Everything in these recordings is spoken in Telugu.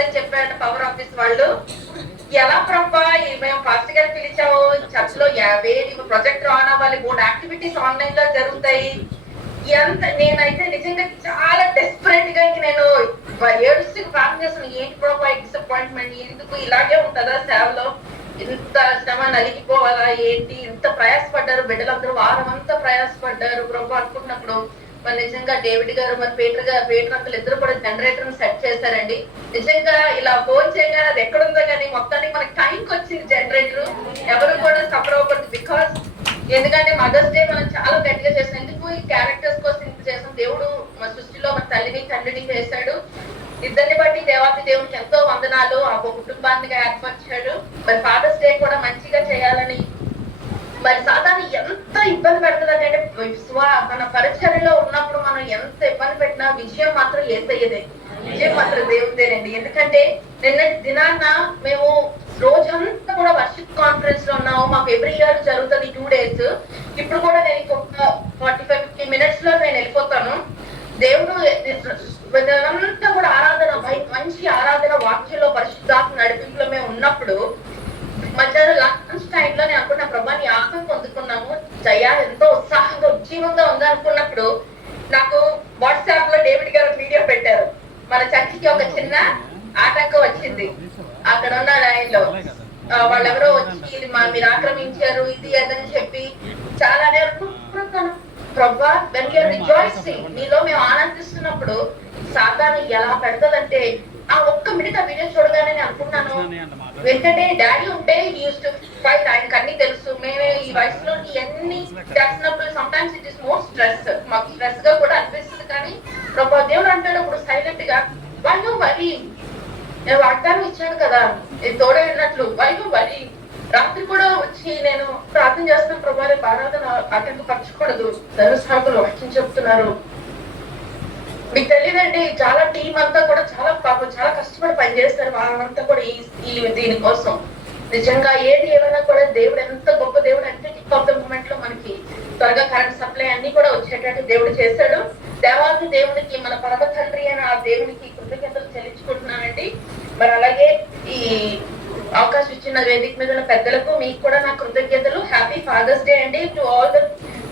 రావాలని చెప్పారు పవర్ ఆఫీస్ వాళ్ళు. ఎలా ప్రభా మేము ఫాస్ట్ గా పిలిచాము, చర్చ్ లో 50 ప్రొజెక్టర్ ఆన్ అవ్వాలి, 3 యాక్టివిటీస్ ఆన్లైన్ లో జరుగుతాయి. ఎంత నేనైతే నిజంగా చాలా డెస్పరేట్ గా నేను ఏడుస్తూ ప్రార్థన చేస్తున్నాను. ఏంటి ప్రభా డిసప్పాయింట్మెంట్, ఎందుకు ఇలాగే ఉంటుందా సేవలో, ఇంత శ్రమ నలిగిపోవాలా ఏంటి, ఇంత ప్రయాసపడ్డారు బిడ్డలందరూ, వారం అంతా ప్రయాసపడ్డారు ప్రభు అనుకున్నప్పుడు మరి నిజంగా డేవిడ్ గారు మరి పేటర్ అంకులు ఇద్దరు కూడా జనరేటర్ సెట్ చేశారండి. నిజంగా ఇలా ఫోన్ చేయగానే అది ఎక్కడుందో కానీ మొత్తానికి మనకి టైంకి వచ్చింది జనరేటర్. ఎవరు కూడా సఫర్ అవ్వకూడదు. బికాస్ ఎందుకంటే మదర్స్ డే మనం చాలా గట్టిగా చేసాం. ఎందుకు ఈ క్యారెక్టర్స్ కోసం ఇంత చేసాం. దేవుడు మన సృష్టిలో మన తల్లిని తండ్రిని చేశాడు. ఇద్దరిని బట్టి దేవాతి దేవునికి ఎంతో వందనాలు. ఆ కుటుంబాన్ని ఏర్పరిచాడు. మరి ఫాదర్స్ డే కూడా మంచిగా చేయాలని. మరి సాధారణ ఎంత ఇబ్బంది పెడుతుంది అంటే మన పరిచర్యలో ఉన్నప్పుడు మనం ఎంత ఇబ్బంది పెట్టినా విజయం మాత్రం ఏసయ్యదే, విజయం మాత్రం దేవుదేనండి. ఎందుకంటే నిన్నటి దినాన్న మేము రోజంతా కూడా వర్షిప్ కాన్ఫరెన్స్ లో ఉన్నాము. మాకు ఎవ్రీ ఇయర్ జరుగుతుంది 2 days. ఇప్పుడు కూడా నేను ఇంకొక 45-50 minutes లో నేను వెళ్ళిపోతాను. దేవుడు అంతా కూడా ఆరాధన, మంచి ఆరాధన వాక్యంలో పరిశుద్ధాత్మ నడిపింపులో మేము ఉన్నప్పుడు మధ్యాహ్నం లంచ్ టైమ్ లో నేను అనుకున్న ప్రభా నీ ఆత్మ పొందుకున్నాము, జయ ఎంతో ఉత్సాహంగా ఉజ్జీవంగా ఉంది అనుకున్నప్పుడు నాకు వాట్సాప్ లో డేవిడ్ గారు వీడియో పెట్టారు. మన చర్చికి ఒక చిన్న ఆటంకం వచ్చింది అక్కడ ఉన్న లైన్లో. వాళ్ళెవరో వచ్చి మీరు ఆక్రమించారు ఇది అదని చెప్పి చాలా అనుకుంటున్నాను. ప్రభా వెన్ యూఆర్ రిజాయిసింగ్, మీలో మేము ఆనందిస్తున్నప్పుడు సాధారణ ఎలా పెడతదంటే ఆ ఒక్క మినిట్ ఆ వీడియో చూడగానే నేను అనుకున్నాను వెంటనే డాడీ ఉంటే యూస్ టు ఫైట్, ఆయనకు అన్ని తెలుసు. మేము ఈ వయసులో ఇవన్నీ చేస్తున్నప్పుడు some times it is more stress, మాకు స్ట్రెస్ గా కూడా అనిపిస్తుంది. కానీ ప్రభా దేవుడు అంటాడు ఇప్పుడు సైలెంట్ గా వాళ్ళు వరి, నేను వాగ్దానం ఇచ్చాను కదా తోడే ఉన్నట్లు వాళ్ళు వరి. రాత్రి కూడా వచ్చి నేను ప్రార్థన చేస్తున్న ప్రభా రేపు ఆరాధన ఆటంకపరచకూడదు, ధర్మశాఖలు వాక్యం చెప్తున్నారు. మీకు తెలియదండి చాలా టీం అంతా కూడా చాలా పాపం చాలా కష్టపడి పనిచేస్తారు వాళ్ళంతా కూడా ఈ దీనికోసం. నిజంగా ఏది ఏమైనా కూడా దేవుడు ఎంత గొప్ప దేవుడు అంటే టిక్ ఆఫ్ ద మూమెంట్ లో మనకి త్వరగా కరెంట్ సప్లై అన్ని కూడా వచ్చేటట్టు దేవుడు చేశాడు. దేవాది దేవునికి మన పరమ తండ్రి అని ఆ దేవునికి కృతజ్ఞతలు చెల్లించుకుంటున్నానండి. మరి అలాగే ఈ అవకాశం ఇచ్చిన వేదిక మీద ఉన్న పెద్దలకు మీకు కూడా నా కృతజ్ఞతలు. హ్యాపీ ఫాదర్స్ డే అండి to all the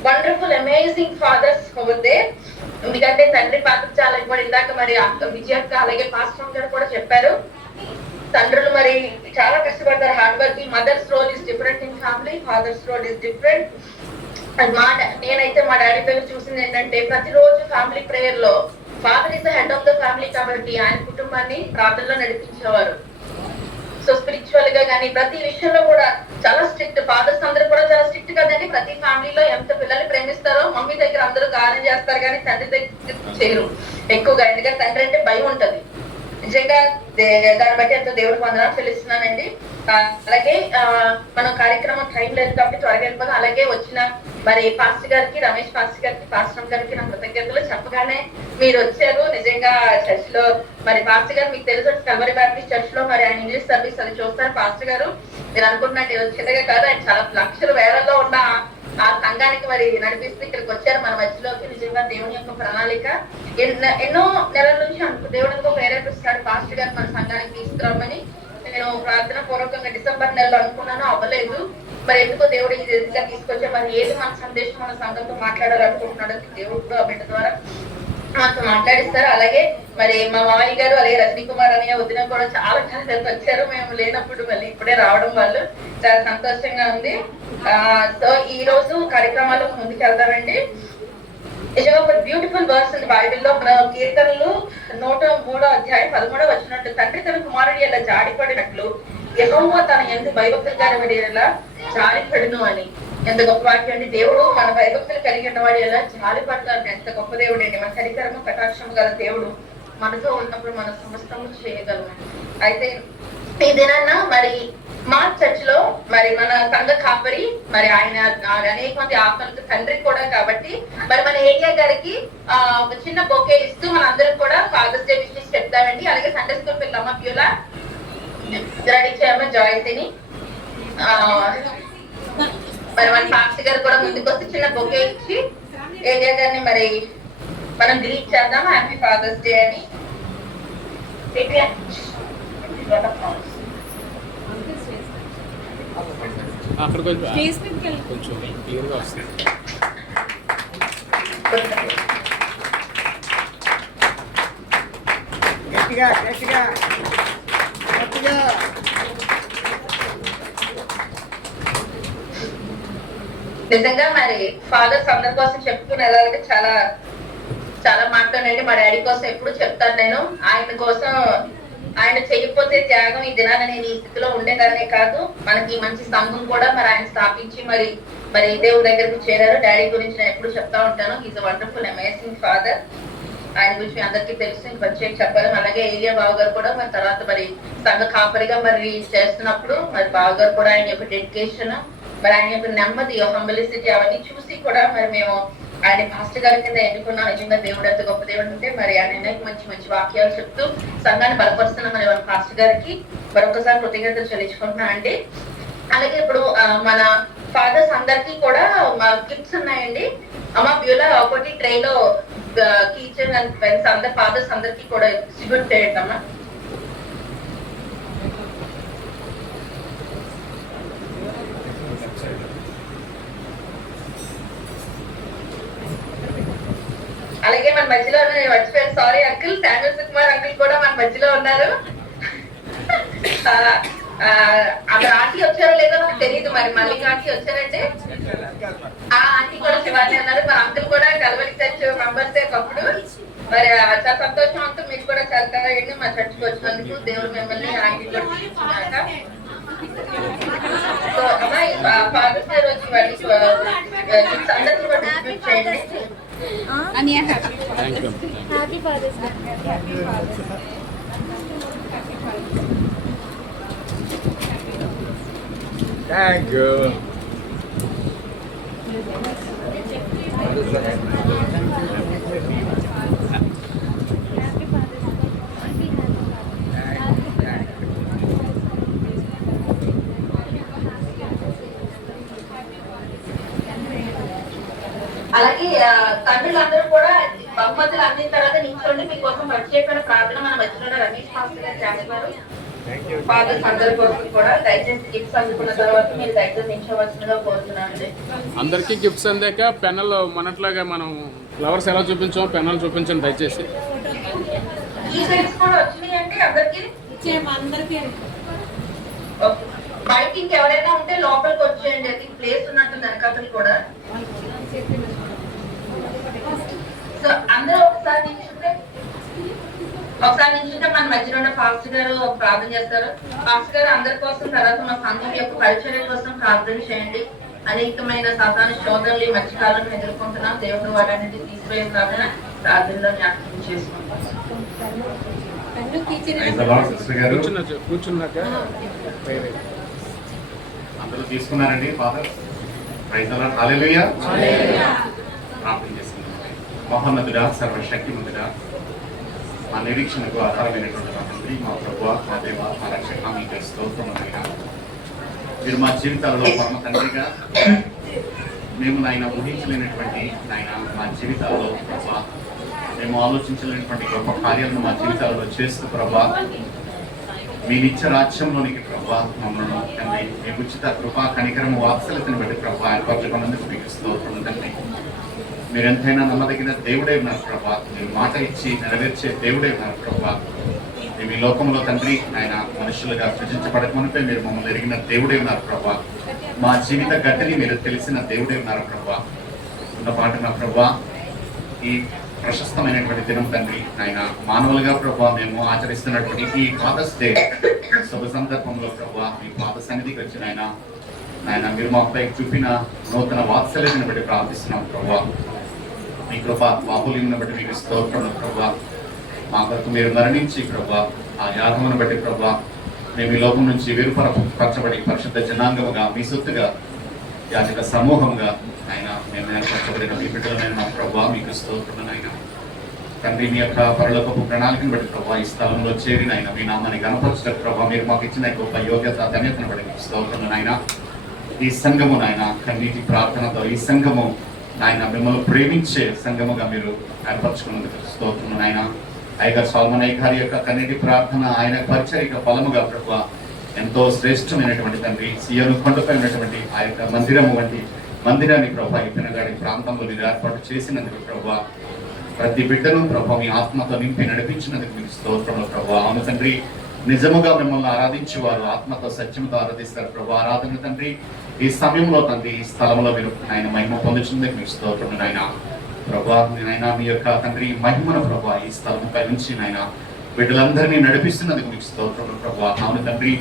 wonderful amazing fathers over there. ఎందుకంటే తండ్రి పాత్ర చాలా కూడా ఇందాక మరి విజయక్క అలాగే పాస్టర్ గారు కూడా చెప్పారు. తండ్రులు మరి చాలా కష్టపడతారు, hard working. Mother's role is different in family, father's role is different. నేనైతే మా డాడీ దగ్గర చూసింది ఏంటంటే ప్రతిరోజు ఫ్యామిలీ ప్రేయర్ లో father is the head of the family కాబట్టి ఆయన కుటుంబాన్ని ప్రార్థనలో నడిపించేవారు. సో స్పిరిచువల్ గా కానీ ప్రతి విషయంలో కూడా చాలా స్ట్రిక్ట్. ఫాదర్స్ అందరూ కూడా చాలా స్ట్రిక్ట్ కదండి. ప్రతి ఫ్యామిలీలో ఎంత పిల్లల్ని ప్రేమిస్తారో మమ్మీ దగ్గర అందరూ గారం చేస్తారు కానీ తండ్రి దగ్గర చేయరు ఎక్కువగా. ఎందుకంటే తండ్రి అంటే భయం ఉంటది. నిజంగా దాన్ని బట్టి ఎంతో దేవుడికి వందనాలు చెల్లిస్తున్నానండి. అలాగే మనం కార్యక్రమం టైం లేదు కాబట్టి త్వరగా వెళ్ళిపోతాం. అలాగే వచ్చిన మరి పాస్టర్ గారికి, రమేష్ పాస్టర్ గారికి, పాస్టర్ గారికి నా కృతజ్ఞతలు. చెప్పగానే మీరు వచ్చారు. నిజంగా చర్చ్ లో మరి పాస్టర్ గారు మీకు తెలుసు కల్వరి బ్యాప్టిస్ట్ చర్చ్ లో మరి ఆయన ఇంగ్లీష్ సర్వీస్ అది చూస్తారు. పాస్టర్ గారు మీరు అనుకుంటున్నట్టు చిన్నగా కాదు, ఆయన చాలా లక్షల వేలలో ఉన్న ఆ సంఘానికి మరి నడిపిస్తూ ఇక్కడికి వచ్చారు మన మధ్యలోకి. నిజంగా దేవుని యొక్క ప్రణాళిక ఎన్నో నెలల నుంచి దేవుడు ఎందుకో ప్రేరేపిస్తాడు పాస్టర్ గారు మన సంఘానికి తీసుకురామని. నేను ప్రార్థన పూర్వకంగా డిసెంబర్ నెలలో అనుకున్నాను, అవ్వలేదు. మరి ఎందుకో దేవుడు ఇది ఎదురుగా తీసుకొచ్చా. మరి ఏది మన సందేశం మన సంఘంతో మాట్లాడాలనుకుంటున్నాడు దేవుడు ఆ బిడ్డ ద్వారా మాకు మాట్లాడిస్తారు. అలాగే మరి మా మామయ్య గారు అలాగే రజనీ కుమార్ అనే వదిన కూడా చాలా చాలా వచ్చారు మేము లేనప్పుడు, మళ్ళీ ఇప్పుడే రావడం వాళ్ళు చాలా సంతోషంగా ఉంది. సో ఈ రోజు కార్యక్రమాల్లో ముందుకు వెళ్దామండి. నిజంగా ఒక బ్యూటిఫుల్ వర్స్ ఉంది బైబిల్లో. మన కీర్తనలు 103:13 తండ్రి తన కుమారుడి ఎలా జాడిపడినట్లు యెహోవా తన యందు భయభక్తులు కలిగిన ఎలా జాలిపడును అని. ఎంత గొప్ప వాక్యం అండి. దేవుడు మన భయభక్తులు కలిగిన వాడు ఎలా జాలి పడతాడు. ఎంత గొప్ప దేవుడు అండి. మన కరికరము కటాక్షము గల దేవుడు మనతో ఉన్నప్పుడు మన సమస్తము చేయగలము. అయితే ఈ దినాన్న మరి మా చర్చ్ లో మరి మన సంఘ కాపరి మరి ఆయన అనేక మంది ఆత్మలకు తండ్రి కూడా కాబట్టి మరి మన ఏరియా గారికి ఒక చిన్న బొకే ఇస్తూ మన అందరం కూడా ఫాదర్స్ డే విషెస్ చెప్తామండి. అలాగే సండే స్కూల్ పిల్లమ్మ ప్యూలా రెడీ చేయమని జాయితీని మరి మన పాస్టర్ గారు కూడా ముందుకు వస్తే చిన్న బొకే ఇచ్చి ఏరియా గారిని మరి మనం గ్రీట్ చేద్దాం హ్యాపీ ఫాదర్స్ డే అని. అక్కడ కొంచెం క్లియర్గా వస్తుంది. గట్టిగా గట్టిగా గట్టిగా. నిజంగా మరి ఫాదర్స్ అందరి కోసం చెప్పుకునేదానికి చాలా చాలా మాట్లాడండి. మా డాడీ కోసం ఎప్పుడు చెప్తాను నేను. ఆయన కోసం ఆయన చేయకపోతే త్యాగం ఈ దినాన నేను ఈ స్థితిలో ఉండేదాన్నే కాదు. మనకి మంచి సంఘం కూడా మరి ఆయన స్థాపించి మరి దేవుడి దగ్గరకు చేరారు. డాడీ గురించి నేను ఎప్పుడు చెప్తా ఉంటాను. Is a wonderful amazing father. ఆయన గురించి అందరికీ తెలుసు, ప్రత్యేక చెప్పాలి. అలాగే ఏలియా బావ గారు కూడా మరి తర్వాత మరి సంఘ కాపరిగా మరి చేస్తున్నప్పుడు మరి బావ గారు కూడా ఆయన యొక్క డెడికేషన్, మరి ఆయన యొక్క నెమ్మది, హంబలిసిటీ అవన్నీ చూసి కూడా మరి మేము ఆయన పాస్టర్ గారి కింద ఎన్నుకున్నాం. నిజంగా దేవుడు ఎంత గొప్ప దేవుడు అంటే మరి ఆయన మంచి మంచి వాక్యాలు చెప్తూ సంఘాన్ని బలపరుస్తున్న మరి వాళ్ళ పాస్టర్ గారికి మరొకసారి కృతజ్ఞతలు చెల్లించుకుంటున్నాం అండి. అలాగే ఇప్పుడు మన ఫాదర్స్ అందరికి కూడా గిఫ్ట్స్ ఉన్నాయండి. అమ్మ బ్యూలా ఒకటి ట్రైలో కిచెన్ అండ్ ఫ్రెండ్స్ అందరు ఫాదర్స్ అందరికి కూడా డిస్ట్రిబ్యూట్ చేయటమ్మా. అలాగే మన మధ్యలో మర్చిపోయాను, sorry uncle, Samuel Sukumar uncle కూడా మన మధ్యలో ఉన్నారు. అక్కడ ఆంటీ వచ్చారో లేదో నాకు తెలియదు, మరి మళ్ళీ ఆంటీ వచ్చారంటే ఆ ఆంటీ కూడా శివాని అన్నారు. మరి అంకుల్ కూడా కలవరి చర్చ్ మెంబర్సే ఒకప్పుడు. మరి చాలా సంతోషం అంకుల్, మీకు కూడా చాలా తగ్గండి మా చర్చ్కి వచ్చినందుకు. దేవుడు మిమ్మల్ని ఆంటీ కూడా తీసుకున్నాక. సో అమ్మాయి ఫాదర్స్ డే రోజు వాళ్ళకి అందరికీ కూడా డిస్ట్రిబ్యూట్ చేయండి. Happy Father's Day. Thank you. అలాగే తండ్రులందరూ కూడా బహుమతులు అందిన తర్వాత నిల్చోండి. మీకోసం ప్రత్యేకమైన ప్రార్థన మన మధ్యలో రమేష్ మాస్టర్ గారు చేస్తున్నారు. ఫాదర్స్ అందరి కోసం కూడా దయచేసి గిఫ్ట్స్ అందుకున్న తర్వాత మీరు దయచేసి నిల్చోవలసిందిగా కోరుతున్నానండి. అందరికీ గిఫ్ట్స్ అందాక పెన్నులు మనట్లాగా మనం ఫ్లవర్స్ ఎలా చూపించామో పెన్నులు చూపించండి దయచేసి. ఈ సైడ్స్ కూడా వచ్చినాయండి అందరికి. బయట ఇంకెవరైనా ఉంటే లోపలికి వచ్చేయండి. అది ప్లేస్ ఉన్నట్టు వెనకతలు కూడా. సో అందరూ ఒకసారి నిల్చుంటే మన మధ్యలో ఉన్న పాస్టర్ గారు ప్రార్థన చేస్తారు. పాస్టర్ గారు అందరి కోసం, తర్వాత మా సంఘం యొక్క పరిచర్య కోసం ప్రార్థన చేయండి. అనేకమైన సాతాను శోధనలు ఈ మధ్యకాలంలో ఎదుర్కొంటున్నాం. దేవుడు వాటన్నిటి తీసిపోయే ప్రార్థనలో జ్ఞాపకం చేసుకుంటాం. కూర్చున్నాక అందరూ తీసుకున్నారండి father. Praise the lord. Hallelujah. ప్రార్థన చేస్తున్నాం. మహోన్నతుడా, సర్వశక్తిమంతుడా, మా నిరీక్షణకు ఆధారమైనటువంటి మా తండ్రి, మా ప్రభువా, మా దేవ, మా రక్షక, మీకు స్తోత్రములైనా మీరు మా జీవితాలలో పరమ తండ్రిగా మేము నాయన ఊహించలేనటువంటి నాయన మా జీవితాల్లో ప్రభా, మేము ఆలోచించలేనటువంటి గొప్ప కార్యాలను మా జీవితాలలో చేస్తూ ప్రభా, మీ నిత్య రాజ్యంలోనికి ప్రభా మమ్మల్ని తండ్రి మీ ఉచిత కృపా కనికరము వాత్సల్యతను బట్టి ప్రభా ఏర్పరచుకున్నందుకు మీకు స్తోత్రం తండ్రి. మీరు ఎంతైనా నమ్మదగిన దేవుడే ఉన్నారు ప్రభా. మీరు మాట ఇచ్చి నెరవేర్చే దేవుడే ఉన్నారు ప్రభా. మేము ఈ లోకంలో తండ్రి ఆయన మనుషులుగా సృజించబడకమునిపై మీరు మమ్మల్ని ఎరిగిన దేవుడే ఉన్నారు ప్రభా. మా జీవిత గతిని మీరు తెలిసిన దేవుడే ఉన్నారు ప్రభా. ఉన్న పాటున ప్రభా, ఈ ప్రశస్తమైనటువంటి దినం తండ్రి ఆయన మానవులుగా ప్రభా మేము ఆచరిస్తున్నటువంటి ఈ ఫాదర్స్ డే శుభ సందర్భంలో ప్రభా మీ పాద సన్నిధికి వచ్చిన ఆయన మీరు మాపై చూపిన నూతన వాత్సల్యతను బట్టి ప్రార్థిస్తున్నాం ప్రభా. మీ కృప బాహుల్యం బట్టి మీకు స్తోత్రం ప్రభా. మా కొరకు మీరు మరణించి ప్రభా ఆ యాగమును బట్టి ప్రభా మేము ఈ లోకం నుంచి వేరుపరచబడి పరిశుద్ధ జనాంగముగా మీ సొత్తుగా యాజక సమూహంగా ఆయన మేము ఏర్పరచబడిన మీ బిడ్డలమైన మా ప్రభా మీకు స్తోత్రం ఆయన తండ్రి. మీ యొక్క పరలోకపు ప్రణాళికను బట్టి ప్రభా ఈ స్థలంలో చేరిన ఆయన మీ నామాన్ని గణపరచడం ప్రభా మీరు మాకు ఇచ్చిన గొప్ప యోగ్యత ధన్యతను బట్టి మీకు స్తోత్రం ఆయన. ఈ సంఘము నాయన కన్నీటి ప్రార్థనతో ఈ సంఘము నాయన మిమ్మల్ని ప్రేమించే సంఘముగా మీరు ఏర్పరచుకున్నందుకు స్తోత్రం నాయన. అయ్యగారు సాల్మన్ అయ్య గారి యొక్క కన్నీటి ప్రార్థన, ఆయన పరిచర్య ఫలముగా ప్రభువా ఎంతో శ్రేష్టమైనటువంటి తండ్రి, సియోను కొండపై ఉన్నటువంటి ఆ యొక్క మందిరము వంటి మందిరాన్ని ప్రభా ఈ పినగాడి ప్రాంతంలో మీరు ఏర్పాటు చేసినందుకు ప్రభా, ప్రతి బిడ్డను ప్రభా మీ ఆత్మతో నింపి నడిపించినందుకు మీకు స్తోత్రములు ప్రభా. అవును తండ్రి, నిజముగా మిమ్మల్ని ఆరాధించేవారు ఆత్మతో సత్యముతో ఆరాధిస్తారు ప్రభు. ఆరాధన తండ్రి ఈ సమయంలో తండ్రి ఈ స్థలంలో మీరు ఆయన మహిమ పొందుతున్నందుకు మీకు స్తోత్రములు నాయన ప్రభా. నాయన మీ యొక్క తండ్రి మహిమను ప్రభా ఈ స్థలంపై నుంచి నాయన బిడ్డలందరినీ నడిపిస్తున్నందుకు మీకు స్తోత్రములు ప్రభా. అవును తండ్రి,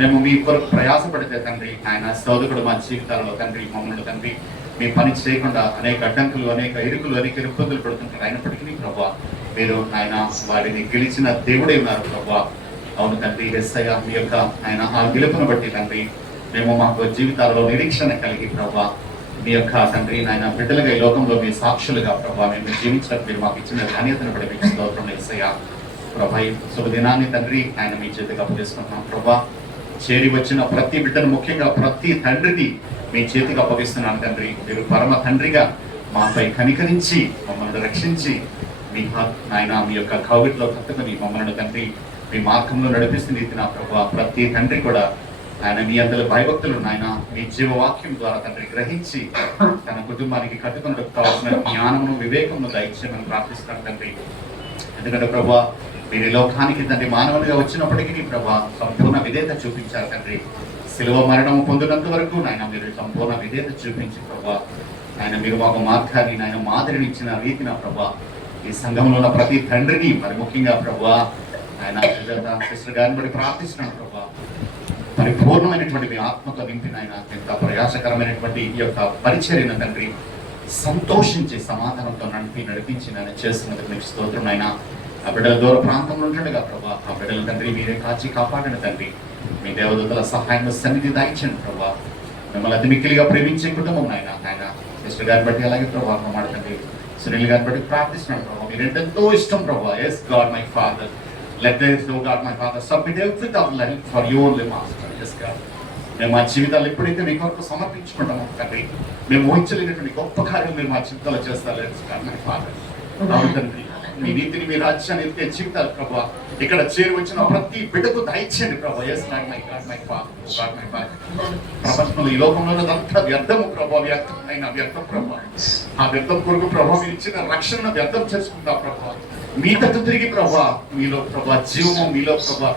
మేము మీ కొరకు ప్రయాసపడితే తండ్రి ఆయన సోదకుడు మా జీవితాలలో తండ్రి మమ్మల్ని తండ్రి మీ పని చేయకుండా అనేక అడ్డంకులు, అనేక ఇరుకులు, అనేక ఇబ్బందులు పడుతుంటారు. అయినప్పటికీ ప్రభా మీరు ఆయన వారిని గెలిచిన దేవుడే ఉన్నారు ప్రభా. అవును తండ్రి, యేసయ్య మీ యొక్క ఆయన ఆ గెలుపును బట్టి తండ్రి మేము మాకు జీవితాలలో నిరీక్షణ కలిగి ప్రభా మీ యొక్క తండ్రి నాయన బిడ్డలుగా ఈ లోకంలో మీ సాక్షులుగా ప్రభా మేము జీవించడానికి మీరు మాకు ఇచ్చిన ధాన్యతను బట్టి మీకు స్తోత్రం యేసయ్య ప్రభా. ఈ శుభదినాన్ని తండ్రి ఆయన మీ చేతికి అప్పగిస్తున్నాం ప్రభా. చేరి వచ్చిన ప్రతి బిడ్డను, ముఖ్యంగా ప్రతి తండ్రిని మీ చేతికి అప్పగిస్తున్నాను తండ్రి. మీరు పరమ తండ్రిగా మాపై కనికరించి మమ్మల్ని రక్షించి మీ నాయన మీ యొక్క కౌగిట్లో కట్టుకుని మమ్మల్ని తండ్రి మీ మార్గంలో నడిపిస్తుంది నా ప్రభా. ప్రతి తండ్రి కూడా ఆయన మీ అందరి భయభక్తులు నాయన మీ జీవవాక్యం ద్వారా తండ్రి గ్రహించి తన కుటుంబానికి కట్టుకుని కావాల్సిన జ్ఞానమును, వివేకమును దయచేయమని ప్రార్థిస్తున్నాను తండ్రి. ఎందుకంటే ప్రభా మీరు ఈ లోకానికి తండ్రి మానవునిగా వచ్చినప్పటికీ ప్రభా సంపూర్ణ విధేయత చూపించారు తండ్రి. శిలువ మరణము పొందినంత వరకు నాయన మీరు సంపూర్ణ విధేయత చూపించి ప్రభా ఆయన మీరు మాకు మార్గాన్ని నాయన మాదిరిని ఇచ్చిన రీతిన ప్రభా ఈ సంఘంలో ఉన్న ప్రతి తండ్రిని మరి ముఖ్యంగా ప్రభా ఆయన సిస్టర్ గారిని బట్టి ప్రార్థిస్తున్నాను ప్రభా. పరిపూర్ణమైనటువంటి మీ ఆత్మతో నింపిన ఆయన ఎంత ప్రయాసకరమైనటువంటి ఈ యొక్క పరిచర్యను తండ్రి సంతోషించి సమాధానంతో నడిపించి ఆయన చేస్తున్నందుకు మీకు స్తోత్రం. ఆయన ఆ బిడ్డల దూర ప్రాంతంలో ఉంటుండగా ప్రభా ఆ బిడ్డల తండ్రి మీరే కాచి కాపాడిన తండ్రి మీ దేవదూతల సహాయం సన్నిధి దాయించండి ప్రభా. మిమ్మల్ని అతి మిక్కిలిగా ప్రేమించే కుటుంబం ఆయన సిస్టర్ గారిని బట్టి అలాగే ప్రభా మాట్లాడండి. సునీల్ గారిని బట్టి ప్రార్థిస్తున్నాడు ప్రభా మీరు ఎంతో ఇష్టం ప్రభా. Yes God my father, let us know God my Father submit everything of life for you only master. Yes God, మేము మా జీవితాలు ఎప్పుడైతే మీ కొరకు సమర్పించుకుంటామో తండ్రి మేము ఊహించలేనటువంటి గొప్ప కార్యం మీరు మా జీవితాల్లో చేస్తారు. ఎస్ గాడ్ మై ఫాదర్, అవును తండ్రి మీ నీతిని మీ రాజ్యాన్ని ఎత్తే జీవితాలు ప్రభా ఇక్కడ చేరి వచ్చిన ప్రతి బిడ్డకు దయచేయండి ప్రభా. Yes God my father, God my father. ప్రపంచంలో ఈ లోకంలో అంతా వ్యర్థము ప్రభా, వ్యర్థమైన వ్యర్థం ప్రభా. ఆ వ్యర్థం కొరకు ప్రభా మీరు ఇచ్చిన రక్షణను వ్యర్థం చేసుకుంటాం ప్రభా. మీ తట్టు తిరిగి ప్రభా మీలో ప్రభా జీవము, మీలో ప్రభా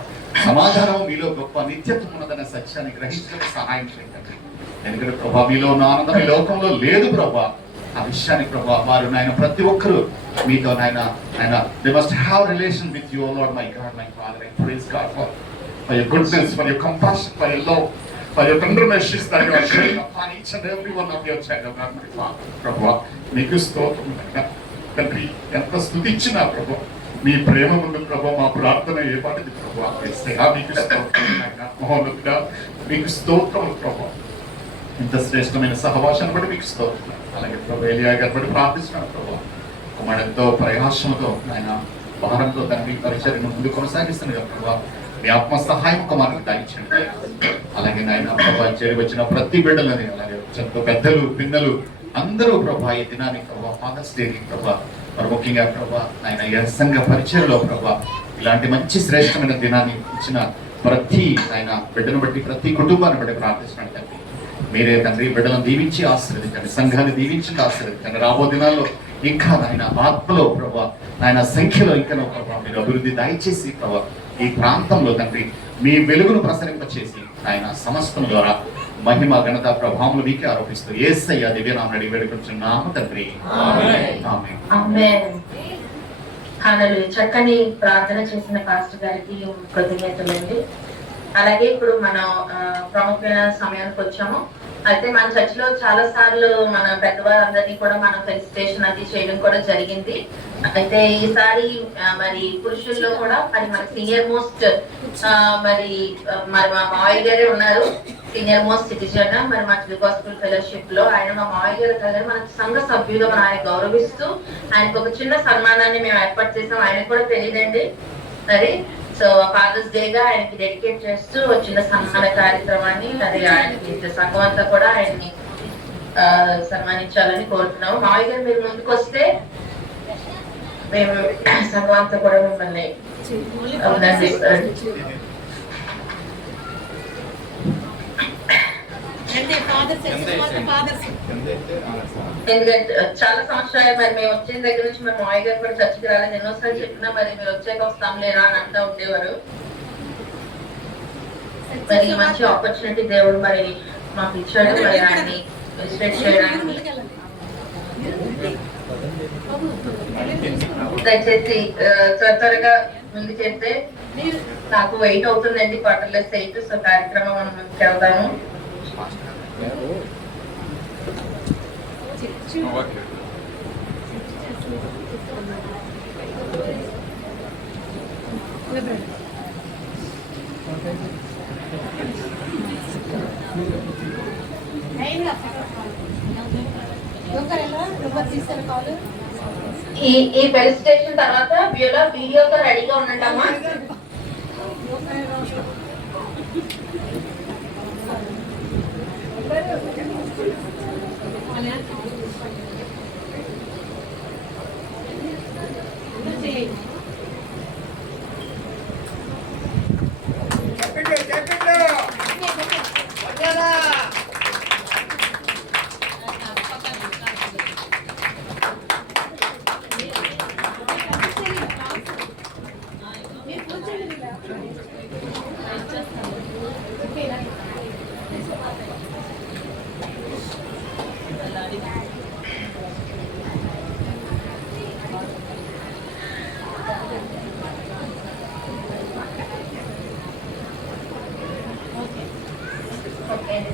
సమాధానము, మీలో గొప్ప నిత్యత్వం ఉన్నదన్న సత్యాన్ని గ్రహించడానికి సహాయం చేయండి. ఎందుకంటే ప్రభా మీలో ఉన్న ఆనందం ఈ లోకంలో లేదు ప్రభా. ఆ విషయాన్ని ప్రభా వారు నాయన ప్రతి ఒక్కరూ మీతో నాయన they must have relation with you Lord my God my father. I praise God for your goodness, for your compassion, for your love, for your tender mercies that you are showing upon each and every one of your children, God my Father. ప్రభా మీకు స్తోత్రం తండ్రి. ఎంత స్తుతించినా ప్రభా మీ ప్రేమ ముందు ప్రభా మా ప్రార్థన ఏ పాటిది ప్రభా. మీకు మహోన్నతుడా మీకు స్తోత్రములు ప్రభా. ఇంత శ్రేష్టమైన సహవాసాన్ని బట్టి మీకు స్తోత్రం. అలాగే ప్రభా ఏలియా గారి బట్టి ప్రార్థిస్తున్నాను ప్రభా కుమారుడితో ప్రయాసంతో ఆయన భారంతో తండ్రి పరిచర్యను ముందు కొనసాగిస్తుంది కదా ప్రభా మీ ఆత్మ సహాయం కుమారుడికి దాయించండి. అలాగే నాయన ప్రభా చేరి వచ్చిన ప్రతి బిడ్డలని అలాగే పెద్దలు పిన్నలు అందరూ ప్రభా ఈ దినాన్ని ప్రభా ఫాదర్స్ డే ప్రభా మరి ముఖ్యంగా ప్రభా ఆయన సంఘ పరిచయలో ప్రభా ఇలాంటి మంచి శ్రేష్టమైన దినాన్ని ఇచ్చిన ప్రతి ఆయన బిడ్డను బట్టి ప్రతి కుటుంబాన్ని బట్టి ప్రార్థిస్తున్నాడు తండ్రి. మీరే తండ్రి బిడ్డలను దీవించి ఆశీర్వదించండి, సంఘాన్ని దీవించి ఆశీర్వదించండి. రాబో దినాల్లో ఇంకా ఆయన ఆత్మలో ప్రభా ఆయన సంఖ్యలో ఇంకా ప్రభా మీరు అభివృద్ధి దయచేసి ప్రభా ఈ ప్రాంతంలో తండ్రి మీ వెలుగును ప్రసరింపచేసి ఆయన సమస్తం ద్వారా మహిమ ఘనత ప్రభావములు మీకే ఆరోపిస్తూ యేసయ్య దివ్యనామమున అడిగి వేడుకొంచున్నాము తండ్రి. ఆమేన్. హల్లెలూయా. చక్కని ప్రార్థన చేసిన పాస్టర్ గారికి కృతజ్ఞతలండి. అలాగే ఇప్పుడు మనం ప్రాముఖ్యమైన సమయానికి వచ్చాము. అయితే మన చర్చిలో చాలా సార్లు మన పెద్దవారందరినీ కూడా మనం ఫెలిసిటేషన్ అది చేయడం కూడా జరిగింది. అయితే ఈసారి మరి పురుషుల్లో కూడా మరి మన సీనియర్ మోస్ట్ మరి మా మావయ్య గారే ఉన్నారు, సీనియర్ మోస్ట్ సిటిజన్ మరి మా గాస్పెల్ ఫెలోషిప్ లో. ఆయన మా మావయ్య గారు కాదు, మన సంఘ సభ్యులు మనం ఆయన గౌరవిస్తూ ఆయనకు ఒక చిన్న సన్మానాన్ని మేము ఏర్పాటు చేసాం. ఆయనకు కూడా తెలియదండి మరి. సో ఫాదర్స్ డేగా ఆయనకి డెడికేట్ చేస్తూ చిన్న సన్మాన కార్యక్రమాన్ని అది ఆయనకి సంఘం అంతా కూడా ఆయన్ని సన్మానించాలని కోరుతున్నాము. మావయ్య గారు మీరు ముందుకు వస్తే మేము సంఘంతో కూడా మిమ్మల్ని అభినందిస్తాను. ఎందుకంటే చాలా సంవత్సరాలు మరి మేము వచ్చిన దగ్గర నుంచి మేము మాయ గారు కూడా చర్చకి రాలేదు, ఎన్నోసార్లు చెప్పినా మరి మీరు వచ్చాక వస్తాం లేరా అని అంటూ ఉండేవారు. మరి ఈ మంచి ఆపర్చునిటీ దేవుడు మరి మాకు ఇచ్చాడు, మరి ఆయన్ని విజిట్ చేయడానికి. దయచేసి త్వరగా ముందు చెప్తే నాకు 8 అవుతుందండి, క్వార్టర్లెస్ 8. సో కార్యక్రమం మనం ముందుకు వెళ్దాము. ఈ బెల్ స్టేషన్ తర్వాత వీడియోతో రెడీగా ఉండటమ్మా.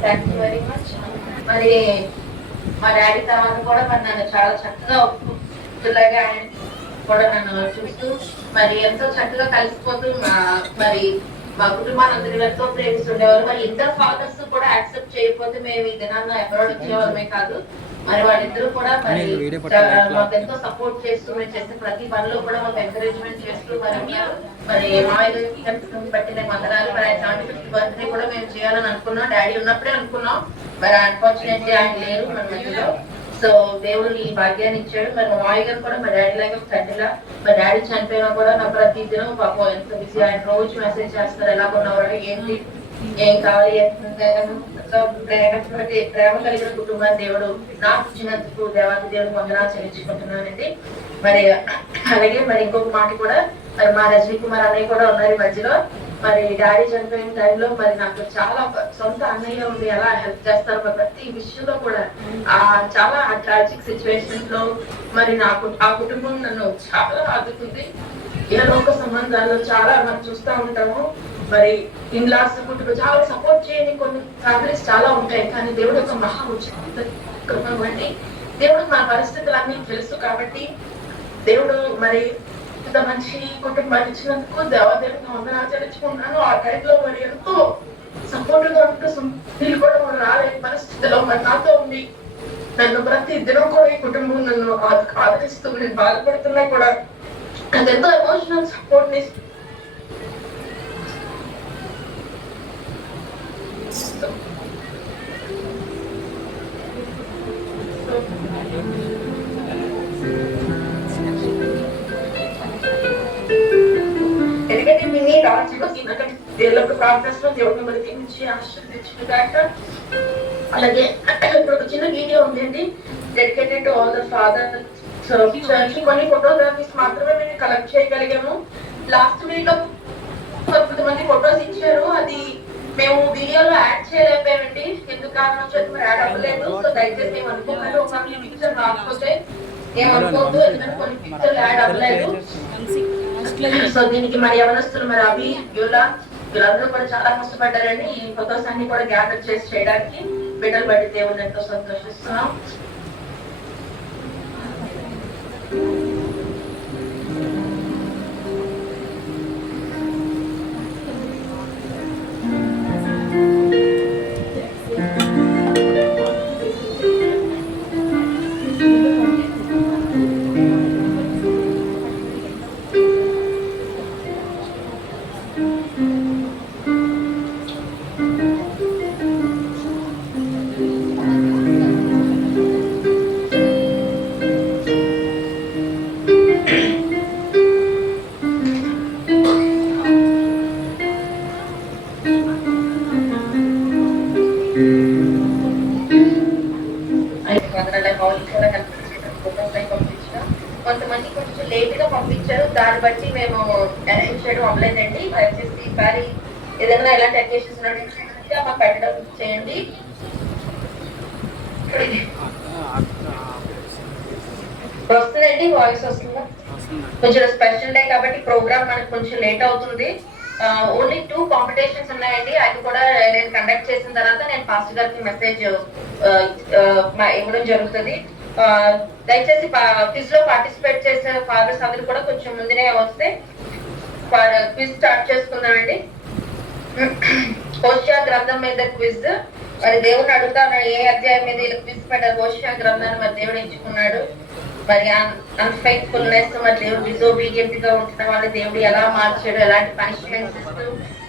Thank you very much. మరి మా డాడీ తర్వాత కూడా మరి నన్ను చాలా చక్కగా ఒప్పులాగా ఆయన కూడా నన్ను చూస్తూ మరి ఎంతో చక్కగా కలిసిపోతూ మరి మా కుటుంబాన్ని ఎంతో ప్రేమిస్తుండేవారు. మరి ఇద్దరు ఫాదర్స్ కూడా యాక్సెప్ట్ చేయకపోతే మేము ఈ దినాన్ని అబ్రాడ్ ఇచ్చేవాళ్ళమే కాదు. మరి వాళ్ళిద్దరూ కూడా మరి మాకు ఎంతో సపోర్ట్ చేస్తూ మేము చేసే ప్రతి పనిలో కూడా మాకు ఎంకరేజ్మెంట్ చేస్తూ మరి పట్టిన మందరాలు మరి 75th బర్త్డే కూడా మేము చేయాలని అనుకున్నాం. డాడీ ఉన్నప్పుడే అనుకున్నాం, మరి అన్ఫార్చునేట్లీ ఆయన లేరు మన మధ్యలో. సో దేవుడు ఈ భాగ్యాన్ని ఇచ్చాడు. మరి మా మాయ గారు కూడా మా డాడీ లాగా తండ్రిలా, మా డాడీ చనిపోయినా కూడా నా ప్రతి దినం పాపం ఎంత బిజీ, ఆయన రోజు మెసేజ్ చేస్తారు ఎలా కొన్నవారు, ఏంటి ఏం కావాలి, ప్రేమ కలిగిన కుటుంబాన్ని దేవుడు నాకు ఇచ్చినందుకు దేవాది దేవుడు వందనాలు చెల్లించుకుంటున్నానండి. మరి అలాగే మరి ఇంకొక మాట కూడా, మరి మా రజనీ కుమార్ అన్నయ్య కూడా ఉన్నారు ఈ మధ్యలో. మరి డాడీ చనిపోయిన టైంలో మరి నాకు చాలా సొంత అన్నయ్య ఉంది, ఎలా హెల్ప్ చేస్తారు ప్రతి విషయంలో కూడా. చాలా ట్రాజిక్ సిచ్యువేషన్స్ లో మరి నాకు ఆ కుటుంబం నన్ను చాలా ఆదుకుంది. ఇహలోక సంబంధాల్లో చాలా మనం చూస్తూ ఉంటాము. మరి ఇన్లాస్ కుటుంబం చాలా సపోర్ట్ చేయని కొన్ని ఫ్యామిలీస్ చాలా ఉంటాయి, కానీ దేవుడు ఒక మహా ఉచితం అండి. దేవుడు మన పరిస్థితులన్నీ తెలుసు కాబట్టి దేవుడు మరి ఇంత మంచి కుటుంబాన్ని ఇచ్చినందుకు దేవాదేవుడికి వందనాలు చెల్లించుకుంటున్నాను. ఆ టైంలో మరి ఎంతో సపోర్ట్ గా ఉంటూ వీళ్ళు కూడా మనం రాలేని పరిస్థితిలో మరి నాతో ఉండి నన్ను ప్రతి దినం కూడా ఈ కుటుంబం నన్ను ఆదరిస్తూ నేను బాధపడుతున్నా కూడా నాకు ఎంతో ఎమోషనల్ సపోర్ట్ ని ఎందుకంటే మీ రాజ్యంలో దేవుళ్ళకు ప్రార్థన దేవుడు మిమ్మల్ని దీవించి ఆశీర్వదించిన దాక. అలాగే ఇప్పుడు ఒక చిన్న వీడియో ఉందండి, dedicated to all the father. So కొన్ని ఫోటోగ్రఫీస్ మాత్రమే మేము కలెక్ట్ చేయగలిగాము. లాస్ట్ వీక్ లో కొంతమంది ఫొటోస్ ఇచ్చారు, అది మేము వీడియోలో యాడ్ చేయలేకపోయామండి. ఎందుకు కారణం వచ్చేది మరి యాడ్ అవ్వలేదు. సో దయచేసి ఏం అనుకోకండి, ఒక పిక్చర్ రాకపోతే ఏమనుకోవద్దు, ఎందుకంటే కొన్ని పిక్చర్లు యాడ్ అవ్వలేదు. సో దీనికి మరి యవనస్తులు మరి అవి వీళ్ళందరూ కూడా చాలా కష్టపడ్డారండి. ఈ ఫొటోస్ అన్ని కూడా గ్యాదర్ చేసి చేయడానికి బిడ్డలు బట్టి దేవుడిని ఎంతో సంతోషిస్తున్నాం. బట్టి మేము అరేంజ్ చేయడం అవ్వలేదండి. దయచేసి ఈసారి ఏదైనా ఎలాంటి అకేషన్స్ ఉన్నట్టు మాకు పెట్టడం చేయండి. వస్తుందండి, వాయిస్ వస్తుందా? కొంచెం స్పెషల్ డే కాబట్టి ప్రోగ్రామ్ మనకు కొంచెం లేట్ అవుతుంది. ఓన్లీ 2 కాంపిటీషన్స్ ఉన్నాయండి. అది కూడా నేను కండక్ట్ చేసిన తర్వాత నేను ఫాస్ట్ గారికి మెసేజ్ ఇవ్వడం జరుగుతుంది. దయచేసి క్విజ్ లో పార్టిసిపేట్ చేసే ఫాదర్స్ అందరూ కూడా కొంచెం ముందునే వస్తే క్విజ్ స్టార్ట్ చేసుకుందామండి. హోషియా గ్రంథం మీద క్విజ్. మరి దేవుడిని అడుగుతాను, ఏ అధ్యాయం మీద క్విజ్ పెట్టారు? హోషియా గ్రంథాన్ని మరి దేవుడు ఎంచుకున్నాడు. మరి అన్ఫైట్ఫుల్నెస్, మరి దేవుడు డిజోబీడియంట్ గా ఉంటున్న వాళ్ళు దేవుడు ఎలా మార్చాడు, ఎలాంటి పనిష్మెంట్స్ ఇస్తూ,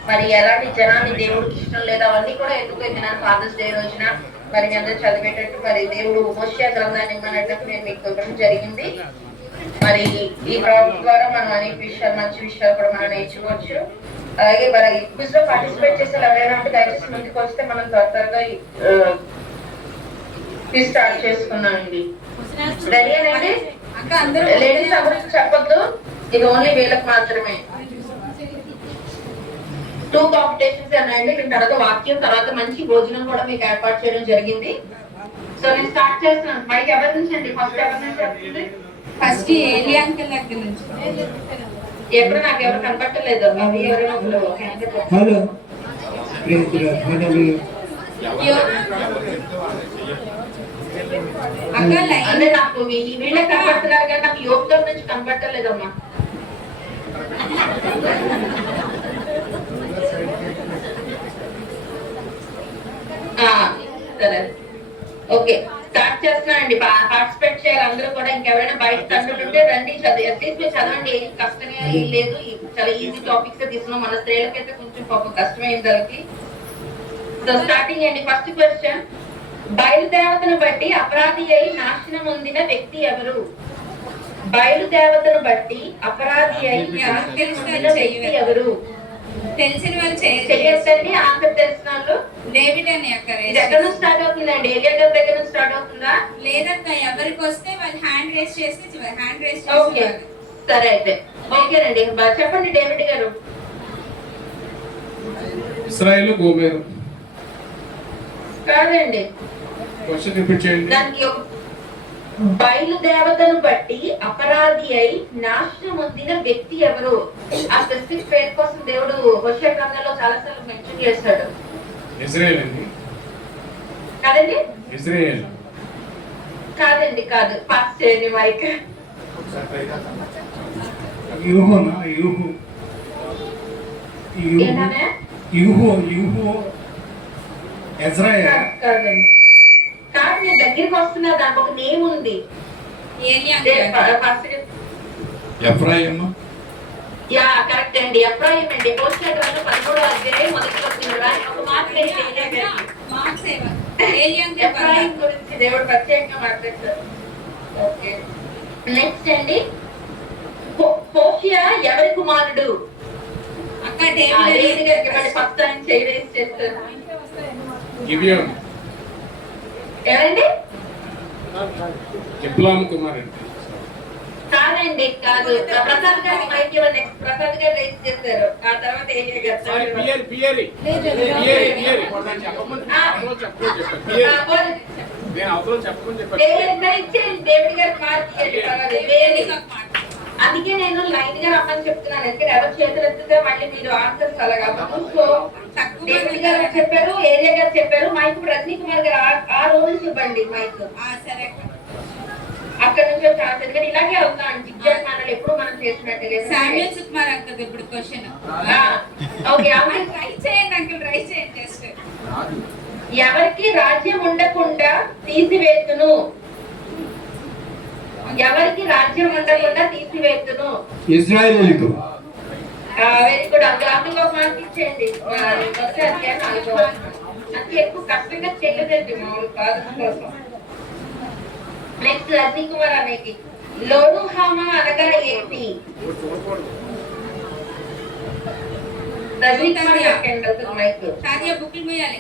మరి ఎలాంటి జనాన్ని దేవుడికి ఇష్టం లేదు, అవన్నీ కూడా ఎందుకు ఎత్తినాను ఫాదర్స్ డే రోజున. మరి మీ అందరూ చదివేటట్టు మరి దేవుడు హోషియా గ్రంథాన్ని ఇవ్వనట్టు నేను మీకు ఇవ్వడం జరిగింది. మరి ఈ ప్రాజెక్ట్ ద్వారా మనం అనేక విషయాలు, మంచి విషయాలు కూడా మనం నేర్చుకోవచ్చు. అలాగే మరి క్విజ్ లో పార్టిసిపేట్ చేసే ఎవరైనా ఉంటే దయచేసి ముందుకు వస్తే మనం త్వరగా క్విజ్ స్టార్ట్ చేసుకున్నామండి. రెడీ అండి? లేడీస్ అందరూ చెప్పొద్దు, ఇది ఓన్లీ వీళ్ళకి మాత్రమే. 2 కాంపిటీషన్స్ ఉన్నాయండి. దీని తర్వాత వాక్యం, తర్వాత మంచి భోజనం కూడా మీకు ఏర్పాటు చేయడం జరిగింది. సో నేను స్టార్ట్ చేస్తున్నాను. మైక్ ఎవరి నుంచి అండి? ఫస్ట్ ఎవరి నుంచి వస్తుంది? ఫస్ట్ ఏలి అంకుల్ దగ్గర నుంచి. ఎప్పుడు నాకు ఎవరు కనపట్టలేదు. అవి ఎవరైనా హలో అక్క లైన్ అంటే నాకు వీళ్ళే కనపడుతున్నారు కానీ నాకు యోగం నుంచి కనపట్టలేదమ్మా. సరే, ఓకే, స్టార్ట్ చేస్తున్నానండి. పార్టిసిపేట్ చేయాలి అందరూ కూడా. ఇంకెవరైనా బయట కనుకుంటే రండి, అట్లీస్ట్ మీరు చదవండి. ఏం కష్టంగా ఏం లేదు, చాలా ఈజీ టాపిక్స్ తీసుకున్నాం. మన స్త్రీలకైతే కొంచెం పాపం కష్టమైంది వాళ్ళకి. సో స్టార్టింగ్ అండి. ఫస్ట్ క్వశ్చన్, బయలుదేవతను బట్టి అపరాధి అయి నాశనం పొందిన వ్యక్తి ఎవరు? బయలుదేవతను బట్టి అపరాధి అయి నాశనం పొందిన వ్యక్తి ఎవరు? తెలిసిన వాళ్ళు చేయొచ్చండి. ఆన్సర్ తెలిసిన వాళ్ళు డేవిడ్ అని అక్క. ఇది ఎక్కడ నుంచి స్టార్ట్ అవుతుందండి? ఏలియా గారి దగ్గర నుంచి స్టార్ట్ అవుతుందా? లేదక్క, ఎవరికి వస్తే వాళ్ళు హ్యాండ్ రేస్ చేస్తే హ్యాండ్ రేస్ ఓకే, సరే అయితే ఓకేనండి. చెప్పండి డేవిడ్ గారు. ఇశ్రాయేలు, గోమెరు. కాదండి, క్వశ్చన్ రిపీట్ చేయండి. దానికి బయలుదేవతను బట్టి అపరాధి అయి నాశనం పొందిన వ్యక్తి ఎవరు? ఆ స్పెసిఫిక్ పేరు కోసం దేవుడు హోషియా గ్రంథంలో చాలా సార్లు మెన్షన్ చేశాడు. ఇజ్రాయెల్ అండి. కాదండి, ఇజ్రాయెల్ కాదండి, కాదు. పాస్ చేయండి మైక్. ఏంటనే? కాదండి, కాదు. నేను దగ్గరికి వస్తున్నా, దానికి ఒక నేమ్ ఉంది. ఏలి అంకుల్. ఎఫ్రాయిమ్. యా, కరెక్ట్ అండి, ఎఫ్రాయిమ్ అండి. హోషియా గ్రంథం 13వ అధ్యాయం మొదటి వచనంలో ఒక మాట మార్క్స్ ఏలి అంకుల్. ఎఫ్రాయిమ్ గురించి దేవుడు ప్రత్యేకంగా మాట్లాడతారు. ఓకే, నెక్స్ట్ అండి. హోషియా ఎవరి కుమారుడు? అక్క డేవిడ్ గారికి మళ్ళీ ఫస్ట్ టైం చేయరేస్ చేస్తారు. గిబియోన్. ఎవరండి? గిబ్లాము కుమారుడు. కాదండి, కాదు. ప్రసాద్ గారి మైక్ ఇవ్వండి. నెక్స్ట్ ప్రసాద్ గారు రేస్ చేశారు. ఆ తర్వాత ఏలియా గారు. డేవిడ్ గారు అందుకే నేను లైన్ గా రమ్మని చెప్తున్నాను. ఎందుకంటే ఎవరు చేతులు ఎత్తితే మళ్ళీ మీరు ఆన్సర్స్ అలాగా. సో డేవిడ్ గారు చెప్పారు, ఏలియా గారు చెప్పారు. మైక్ రజనీ కుమార్ గారు ఆ రోజు ఇవ్వండి మైక్. సరే, అక్కడ నుంచి ఛాన్స్. ఎందుకంటే ఇలాగే అవుతాను జిగ్జాగ్ మనల్ని ఎప్పుడు మనం చేసినట్టు. శామ్యూల్ సుకుమార్ అంకుల్ ఇప్పుడు క్వశ్చన్. ఓకే, ట్రై చేయండి అంకుల్, ట్రై చేయండి జస్ట్. ఎవరికి రాజ్యం ఉండకుండా తీసివేతును? ఎవరికి రాజ్యం ఉండకుండా తీసివేతును? ఇజ్రాయేలీయులకు. Very good uncle. అందుకు ఒక మార్క్ ఇచ్చేయండి. అంతే, ఎక్కువ కష్టంగా చేయలేదండి మామూలు కాదు కోసం. నెక్స్ట్ రజనీ కుమార్ అనేది లోనుహామా అనగా ఏంటి? రజనీ కుమార్ యొక్క మైక్. సాదియా బుక్లు పోయాలి.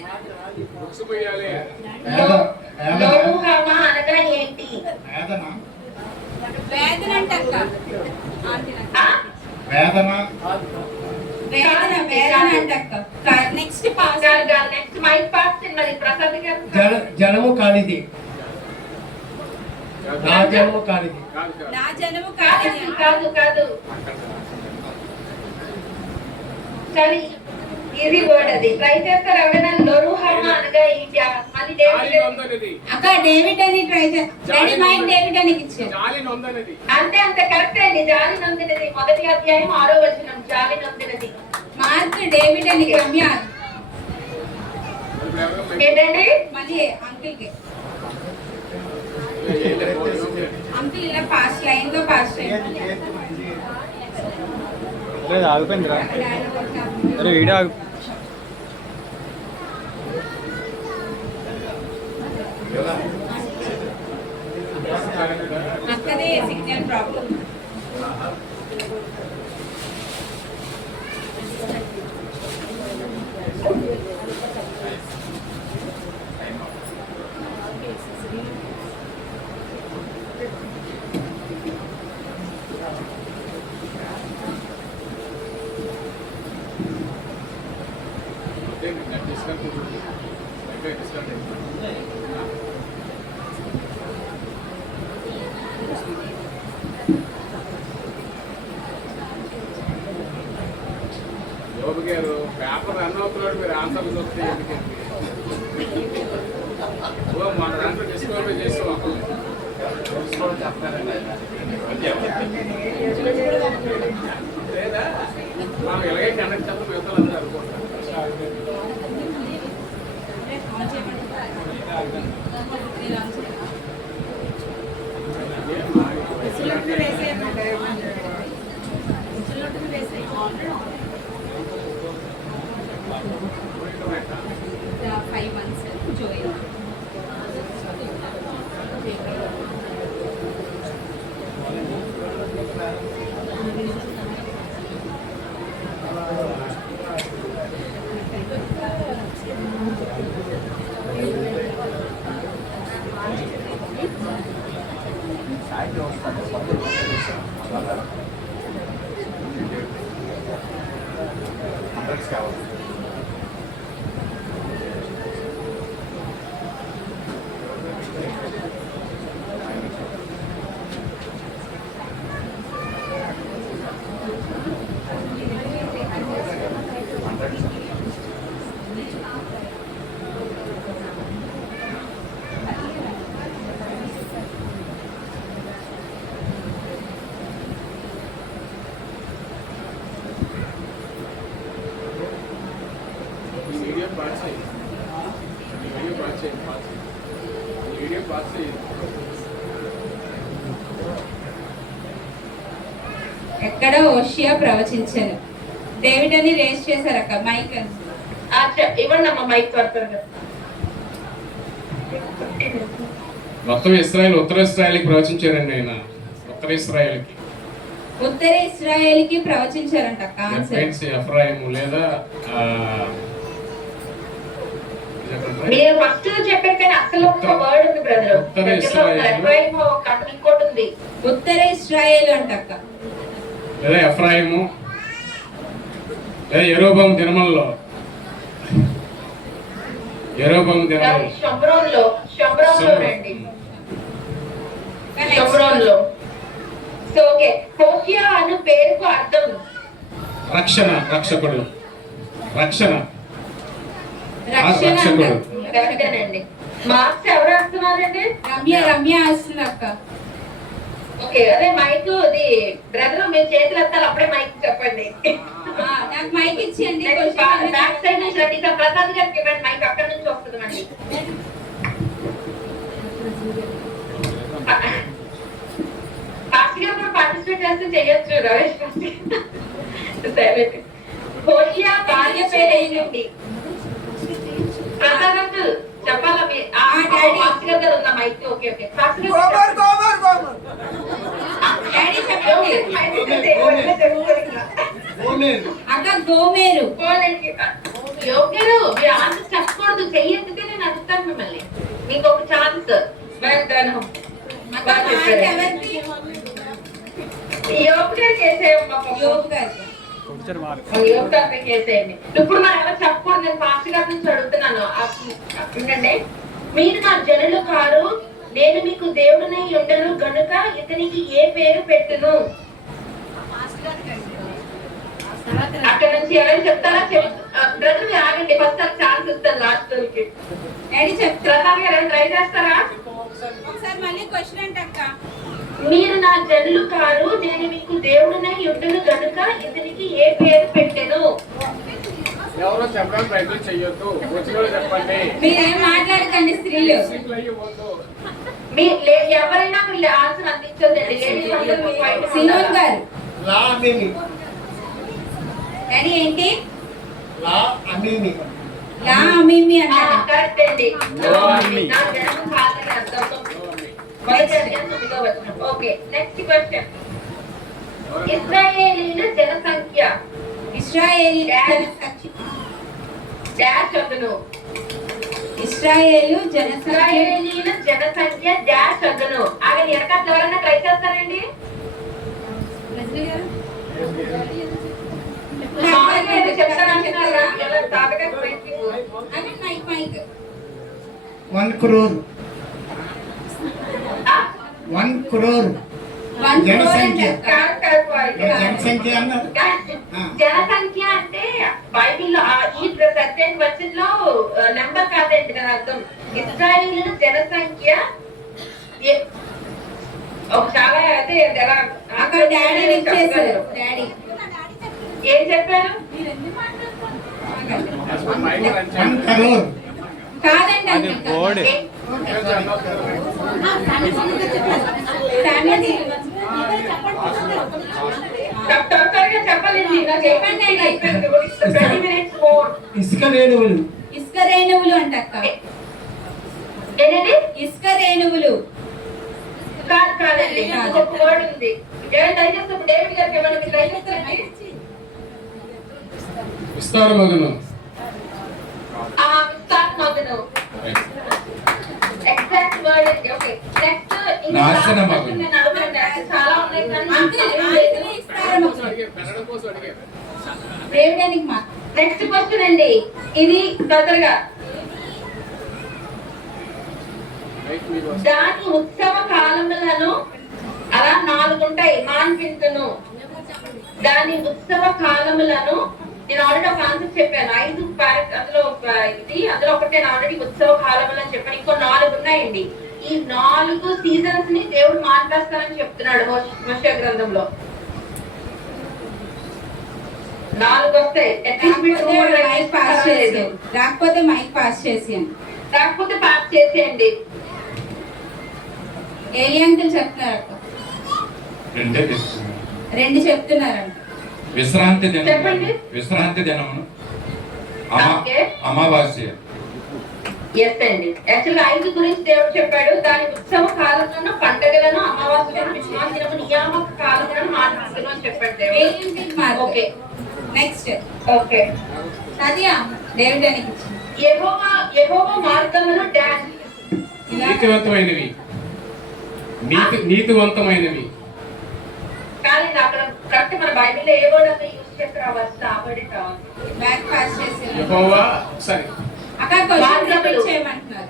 లోనుహామా అనగా ఏంటి? వేదన అంటే అక్క. వేదన వేదన వేదన అంటక్క. Next pass. Next mike pass మరి ప్రసాద్ గారు. జనము కానిది, నా జనము కానిది. కాదు కాదు. నా జనము కాదు. కాదు కాదు కానీ ఇది వర్డ్ అది ట్రై చేస్తారు ఎవరైనా. లొరుహమా అనగా ఏంటి? అది జాలి డేవిడ్ నొందనిది. అక్క డేవిడ్ అని ట్రై చేయండి. మైక్ డేవిడ్ అని ఇచ్చారు. జాలి నొందనిది. అంతే అంతే కరెక్ట్ అండి. జాలి నొందినది 1వ అధ్యాయం 6వ వచనం. జాలి నొందినది. మార్క్ డేవిడ్ అని రమ్య. ఇప్పుడు ఎవరో ఏంటండి? మళ్ళీ అంకిల్ కి అంకిల్ ఇలా పాస్ లైన్ గా పాస్ చేయండి. ఆగిపోయిందిరా. అరే వీడియో ఆగు. అక్కడే సిగ్నల్ ప్రాబ్లం. యోబు గారు పేపర్ రన్ అవుతున్నాడు, మీరు ఆన్సర్లు చూస్తే ఎందుకండి? మన దాంట్లో డిస్క్వాలిఫై చేసి ఒకళ్ళు లేదా మనం ఇలాగే కండక్ట్ చేస్తాం, మిగతా అనుకుంటాం. ఎక్కడ ఓషియా ప్రవచించాను. డేవిడ్ అని రేస్ చేశారు అక్క. మైక్ ఇవ్వండి అమ్మ మైక్ త్వరగా. మొత్తం ఇస్రాయల్ ఉత్తర ఇస్రాయల్కి ప్రవచించారండి ఆయన. ఉత్తర ఇస్రాయల్కి ఉత్తర ఇస్రాయేల్కి ప్రవచించారంట అక్క. ఆన్సర్ ఎఫ్రాయిము లేదా మీరు ఫస్ట్ చెప్పారు కానీ అసలు ఒక వర్డ్ ఉంది బ్రదర్. ఉత్తర ఇస్రాయేల్ ఇంకోటి ఉంది. ఉత్తర ఇస్రాయేల్ అంట అక్క. లేదా ఎఫ్రాయిము లేదా యెరోబాము దినములలో. యెరోబాము దినములలో షమ్రోన్లో రండి. షమ్రోన్లో. సో ఓకే, హోషియా అను పేరుకు అర్థం రక్షణ, రక్షకుడు, రక్షణ, రక్షణ రక్షకుడు. కరెక్టేనండి. మార్క్స్ ఎవరు వస్తున్నారండి? రమ్య వస్తుంది అక్క. ఓకే, అదే మైక్ ఇది బ్రదర్ మీరు చేతులు ఎత్తాలి, అప్పుడే మైక్ చెప్పండి. నాకు మైక్ ఇచ్చేయండి. బ్యాక్ సైడ్ నుంచి రండి. ఇంకా ప్రసాద్ గారికి ఇవ్వండి మైక్, అక్కడి నుంచి వస్తుంది అండి. ఫాస్ట్ గా కూడా పార్టిసిపేట్ చేస్తే చేయొచ్చు రమేష్. హోషియా భార్య పేరు ఏంటండి? ప్రసాద్ అంకుల్ చెప్పాలా? ఫాస్ట్ గా ఉందా మైక్? ఓకే ఓకే, ఫాస్ట్ గా డాడీ చెప్పండి అక్క. గోమేరు. యోగ్యరు మీరు ఆన్సర్ చెప్పకూడదు, చెయ్యొద్దుకే నేను అడుగుతాను మిమ్మల్ని. మీకు ఒక ఛాన్స్. అక్క మార్క్ ఎవరిది? యోగ గారికి వేసేయమ్మా యోగు గారికి. ఒకసారి మార్క్ యోగ గారికి వేసేయండి. ఇప్పుడు మనం ఎవరు చెప్పకూడదు, నేను పాస్టర్ గారి నుంచి అడుగుతున్నాను. ఏంటంటే మీరు నా జనులు కారు, నేను మీకు దేవుడిని ఉండను గనుక ఇతనికి ఏ పేరు పెట్టును. అక్కడ నుంచి ఎవరైనా చెప్తారా? బ్రదర్ మీరు ఆగండి, ఫస్ట్ ఛాన్స్ ఇస్తాను లాస్ట్ కి. డాడీ చెప్తా. ప్రతాప్ గారు ఏమైనా ట్రై చేస్తారా? ఒకసారి మళ్ళీ క్వశ్చన్ అంటే అక్క. మీరు నా జనులు కారు, నేను మీకు దేవుడినై ఉండును గనుక ఇతనికి ఏ పేరు పెట్టెను. ఎవరో చెప్పడానికి ప్రయత్నం చెయ్యొద్దు, వచ్చిన వాళ్ళు చెప్పండి. మీరేం మాట్లాడకండి స్త్రీలు. సీట్లు అయ్యవద్దు. ఎవరైనా మీరు ఆన్సర్ అందించదండి. లేడీస్ అందరూ మీకు బయట సింగోన్ గారు. లా అమీమి. డాడీ ఏంటి? లా అమీమి. లా అమీమి అన్నారు. కరెక్ట్ అండి. నా జన్మ కాదని అర్థంతో ఓకే. Next question. ఇశ్రాయేలీల జనసంఖ్య ఇశ్రాయేలు డాష్ అదను. ఇశ్రాయేలు జనసంఖ్య. ఇశ్రాయేలీల జనసంఖ్య డాష్ అదను. ఆగండి, వెనకాల ఎవరైనా ట్రై చేస్తారండి? చెప్తానంటున్నారా? ఎలా తాతగా అని మైక్ మైక్. 1 crore. 1 crore. జనసంఖ్య. జనసంఖ్య అన్నారు. జనసంఖ్య అంటే బైబిల్లో ఈ ప్రజెంట్ వర్షన్ లో నెంబర్ కాదండి దాని అర్థం. ఇశ్రాయేలీల జనసంఖ్య చాలా అయితే అక్కడ డాడీ లిఫ్ట్ చేశారు. డాడీ ఏం చెప్పారు? 1 crore. కాదండి అది బోర్డ్. త్వరగా చెప్పలేదు. చెప్పండి. 20 minutes more. ఇసుక రేణువులు. ఇసుక రేణువులు అంటక్క. ఏంటండి? ఇసుక రేణువులు కాదండి, ఒక వర్డ్ ఉంది. ఏమైనా ట్రై చేస్తున్నప్పుడు డేవిడ్ గారికి ఏమైనా మీరు ట్రై చేస్తారండి? విస్తారమగును. విస్తారమగును. ఎగ్జాక్ట్ వర్డ్ అండి. ఓకే. నెక్స్ట్ నాశనమగును. నేను అడుగుతాను. చాలా ఉన్నాయి పెరగడం కోసం అడిగారు. దేవుడానికి మా నెక్స్ట్ క్వశ్చన్ అండి. ఇది తొందరగా. దాని ఉత్సవ కాలములను అలా 4 ఉంటాయి. మాన్పించును. దాని ఉత్సవ కాలములను నేను ఆల్రెడీ ఒక ఆన్సర్ చెప్పాను. 5 అందులో అందులో ఒకటి నేను ఆల్రెడీ ఉత్సవ కాలములు అని చెప్పాను. ఇంకో 4 ఉన్నాయండి. ఈ 4 సీజన్స్ ని దేవుడు మార్చేస్తానని చెప్తున్నాడు మోషే గ్రంథంలో. 4 వస్తాయి. మైక్ పాస్ చేసి రాకపోతే మైక్ పాస్ చేసాను. కాకపోతే పాస్ చేసేయండి. ఏలి అంకుల్ చెప్తున్నారు. రెండే చెప్తున్నాను. 2 చెప్తున్నారంట. విశ్రాంతి దినం. చెప్పండి. విశ్రాంతి దినమును ఓకే. అమావాస్య. ఎస్ అండి. యాక్చువల్గా 5 గురించి దేవుడు చెప్పాడు. దాని ఉత్సవ కాలంలో పండుగలను, అమావాస్యలను, విశ్రాంతి దినము, నియామక కాలములను మార్చును అని చెప్పాడు దేవుడు. ఓకే. Next okay. సదియా దేవుడానికి యెహోవా మార్గములు డాష్. నీతివంతమైనవి. నీతివంతమైనవి. కానీ అక్కడ కరెక్ట్ మన బైబిల్లో ఏ వర్డ్ అక్కడ యూజ్ చేసి రావచ్చు? ఆ వర్డ్ కావాలి. బ్యాక్ పాస్ చేసాను. యెహోవా సరే అక్కడ క్వశ్చన్ రిపీట్ చేయమంటున్నారు.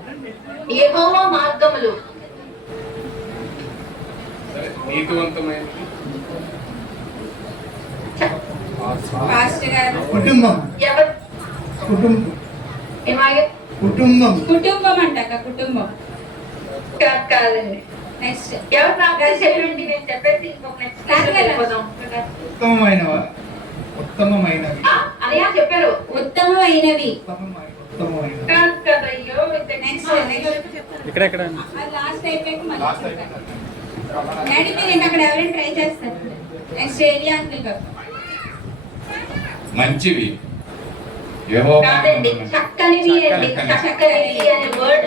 యెహోవా మార్గములు. సరే నీతివంతమైనవి. ఫాస్ట్ గారు. కుటుంబం. ఎవరు? కుటుంబం. ఏమాగే? కుటుంబం. కుటుంబం అంటాక కుటుంబం. కాదండి. నెక్స్ట్ ఎవరు ప్రార్థన చెప్పండి. నేను చెప్పేసి ఇంకొక నెక్స్ట్ వెళ్ళిపోదాం. ఉత్తమమైనవా? ఉత్తమమైనవి. అనయ్య చెప్పారు. ఉత్తమమైనవి. ఉత్తమమైనవి. కాదు కదా. అయ్యో నెక్స్ట్ ఇక్కడ ఎక్కడ లాస్ట్ అయిపోయాక మళ్ళీ డాడీ మీరు ఇంకా అక్కడ ఎవరైనా ట్రై చేస్తారు. నెక్స్ట్ ఏలియా అంకుల్ గారు. మంచివి. యెహోవా కాదండి, చక్కనివి అండి. చక్కనివి అనే వర్డ్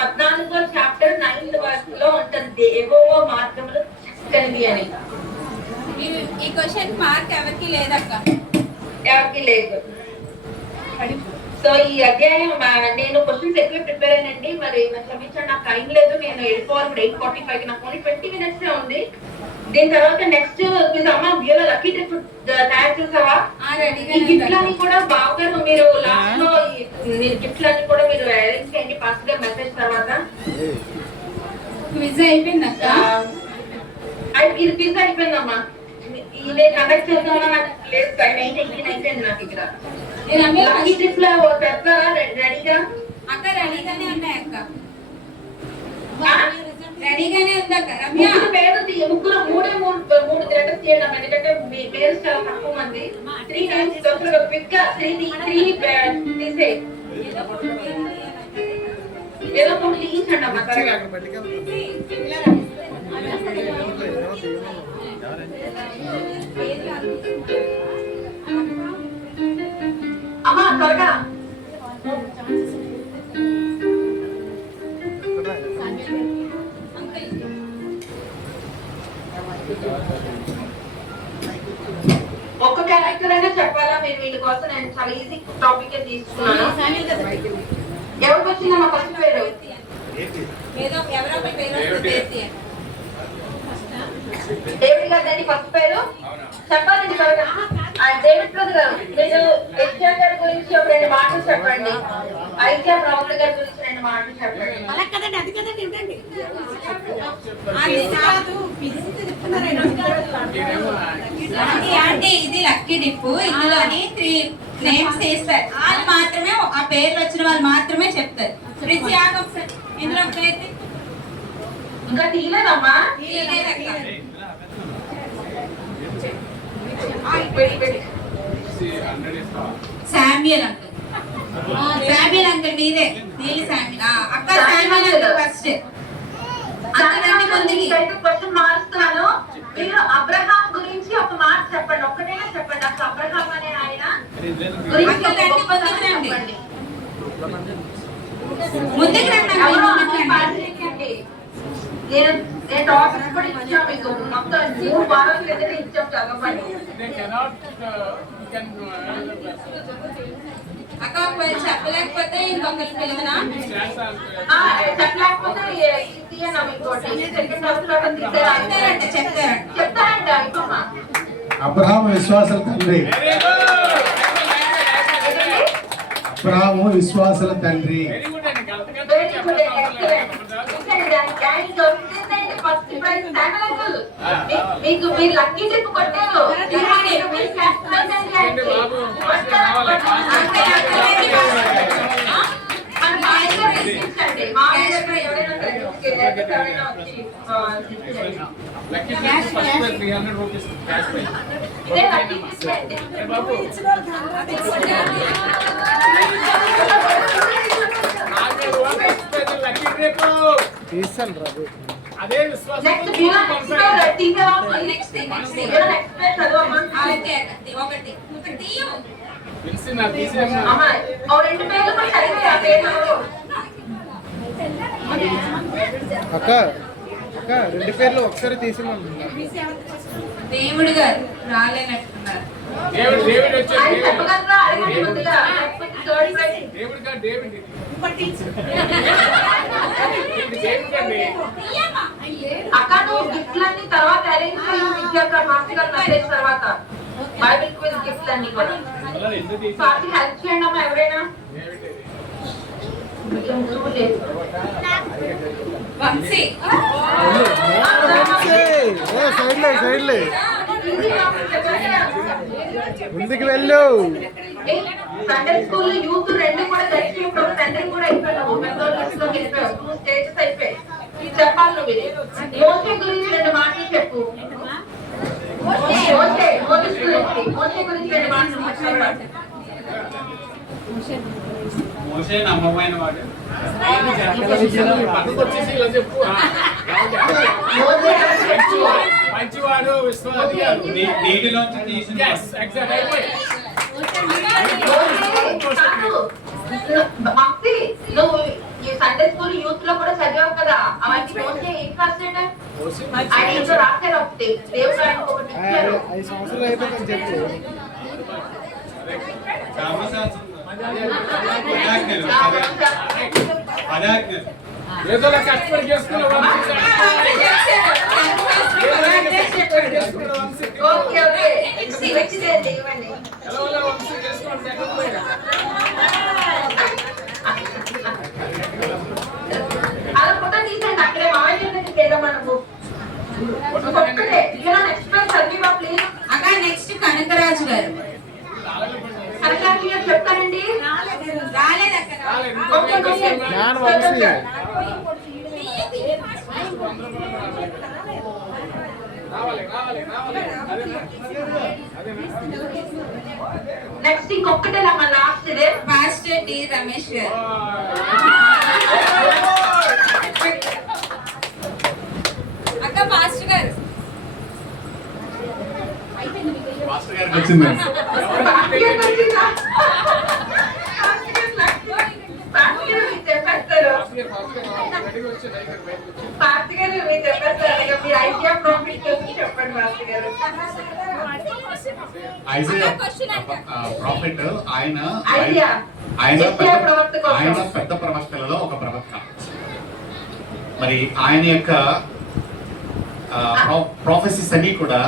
14వ చాప్టర్ 9th వర్స్ లో ఉంటుంది. యెహోవా మార్గములు చక్కనివి అని. ఈ క్వశ్చన్ మార్క్ ఎవరికి లేదక్క. ఎవరికి లేదు. సో ఈ అధ్యాయం నేను క్వశ్చన్స్ ఎక్కువ ప్రిపేర్ అయినండి. మరి క్షమించండి, నాకు టైం లేదు. నేను వెళ్ళిపోవాలి. 8:45 నాకు ఓన్లీ 20 minutes ఉంది. దీని తర్వాత నెక్స్ట్ మీ అమ్మ బియోలో లక్కీ ట్రిప్ తయారు చేసావా? ఈ గిఫ్ట్లన్నీ కూడా బావగారు మీరు లాస్ట్ లో గిఫ్ట్లన్నీ కూడా మీరు అరేంజ్ చేయండి ఫస్ట్ గా మెసేజ్ తర్వాత. క్విజ్ అయిపోయింది అక్క. ఇది పిజ్జా అయిపోయిందమ్మా. ఇది కండక్ట్ చేద్దామా నాకు లేదు, టైం అయిపోయింది నాకు ఇక్కడ. లక్కీ ట్రిప్ లో పెడతారా రెడీగా? అక్క రెడీగానే ఉన్నాయి అక్క, రెడీగానే ఉంది అక్క. రమ్య ముగ్గురు పేరు ముగ్గురు మూడు లెటర్స్ చేయడం, ఎందుకంటే మీ పేరు చాలా తక్కువ మంది. 3 names క్విక్ గా 3 తీసే ఏదో కొన్ని తీయించండి అమ్మా త్వరగా. అమ్మా త్వరగా. ఒక్క క్యారెక్టర్ అయినా చెప్పాలా? మీరు వీళ్ళ కోసం నేను చాలా ఈజీ టాపిక్ తీసుకున్నాను. ఎవరికి వచ్చిందమ్మా ఫస్ట్ పేరు? ఏదో ఎవరో ఒక పేరు వస్తుంది. డేవిడ్ గారి ఫస్ట్ పేరు చెప్పాలండి త్వరగా. డేవిడ్ బ్రదర్ గారు, మీరు ఎస్ఆర్ గారి గురించి ఒక 2 మాటలు చెప్పండి. ఐక్య రాహుల్ గారి గురించి 2 మాటలు చెప్పండి. అంటే ఇది లక్కీ డిప్, ఇందులోని 3 నేమ్స్ వేస్తారు. వాళ్ళు మాత్రమే ఆ పేర్లు వచ్చిన వాళ్ళు మాత్రమే చెప్తారు. రుచి ఆగం సార్, ఇందులో ఒకటైతే ఇంకా తీయలేదమ్మా. శామ్యుయల్ అంకుల్, శామ్యుయల్ అంకుల్ మీదే, నీలి శామ్యుయల్. అక్క శామ్యుయల్ అంకుల్ ఫస్ట్. అక్కడండి ముందుకి క్వశ్చన్ మారుస్తున్నాను. మీరు అబ్రహాం గురించి ఒక మాట చెప్పండి, ఒక్కటైనా చెప్పండి. అసలు అబ్రహాం అనే ఆయన గురించి ముందుకు రండి, ముందుకు రండి. నేను టాపిక్ కూడా ఇచ్చాను మీకు, మొత్తం 3 వారాల క్రితం ఇచ్చాం చదవండి. అక్క ఒకవేళ చెప్పలేకపోతే ఇంకొకరికి పిలువనా? చెప్పలేకపోతే తీయనా ఇంకోటి సెకండ్ హాఫ్ లో చెప్తారంట చెప్తారంట ఇంకమ్మా. అబ్రహాము విశ్వాసుల తండ్రి. అబ్రహాము విశ్వాసుల తండ్రి. మీకు మీరు లక్కీ ట్రిప్ కొట్టారు. తీసాను రాదు. అదే విశ్వాసం. అక్క అక్క 2 పేర్లు ఒకసారి తీసిమన్నా. దేవుడు గారు రాలేనట్టున్నారు. డేవిడ్ వచ్చాడు. డేవిడ్ అక్క నువ్వు గిఫ్ట్లన్నీ తర్వాత అరేంజ్ చేయించాక మాస్టర్ గారు మెసేజ్ తర్వాత బైబిల్ క్విజ్ గిఫ్ట్లన్నీ కూడా పార్టీ హెల్ప్ చేయండి అమ్మా ఎవరైనా. వంశీ సైడ్లే ముందుకు వెళ్ళు. సండే స్కూల్ యూత్ 2 కూడా తెచ్చినప్పుడు తండ్రి కూడా అయిపోయావు. మెథోడిస్ట్లో వెళ్ళిపోయావు. 2 స్టేజెస్ అయిపోయాయి. చెప్పాలి నువ్వు. మోసే గురించి 2 మాటలు చెప్పు. మోసే గురించి 2 మాటలు. మోసే నమ్మమైన వాడు. పక్కకు వచ్చేసి ఇలా చెప్పు. మంచివాడు, విశ్వాసి, నీటిలోంచి తీసి నువ్వు ఈ సండే స్కూల్ యూత్ లో కూడా చదివావు కదా, అవన్నీ మోసే ఏం పర్సెంట్ ఆయన ఇంట్లో రాశారు. ఒకటి దేవుడు ఆయనకు ఒకటి ఇచ్చారు. 5 సంవత్సరాలు అయితే కొంచెం చెప్పు. ఏదో కష్టపడి చేసుకున్న ఓకే ఓకే వచ్చిందండి ఇవ్వండి. అలా ఫోటో తీసేయండి అక్కడే మామయ్య దగ్గరికి వెళ్దాం మనము. ఒక్కడే ఇలా నెక్స్ట్ ప్రైజ్ చదివా ప్లీజ్. అక్క నెక్స్ట్ కనకరాజు గారు. కనకరాజు గారు చెప్తానండి. రాలేదక్క. ఓకే ఓకే జ్ఞాన వంశీ. నెక్స్ట్ ఇంకొకటే మన లాస్ట్ ఇదే పాస్టర్ డి రమేష్ గారు. అక్క పాస్టర్ గారు. మాస్టర్ గారికి వచ్చిందండి. చెప్పేస్తారు పార్టీ గారు మీరు చెప్పేస్తారు మీరు ఐడియా ప్రాఫిట్ చెప్పండి మాస్టర్ గారు. ఐజయా ప్రాఫిట్ ఆయన ఐడియా ఆయన యెషయా ప్రవక్త కోసం. ఆయన పెద్ద ప్రవక్తలలో ఒక ప్రవక్త. మరి ఆయన యొక్క ప్రాఫెసీస్ అన్ని కూడా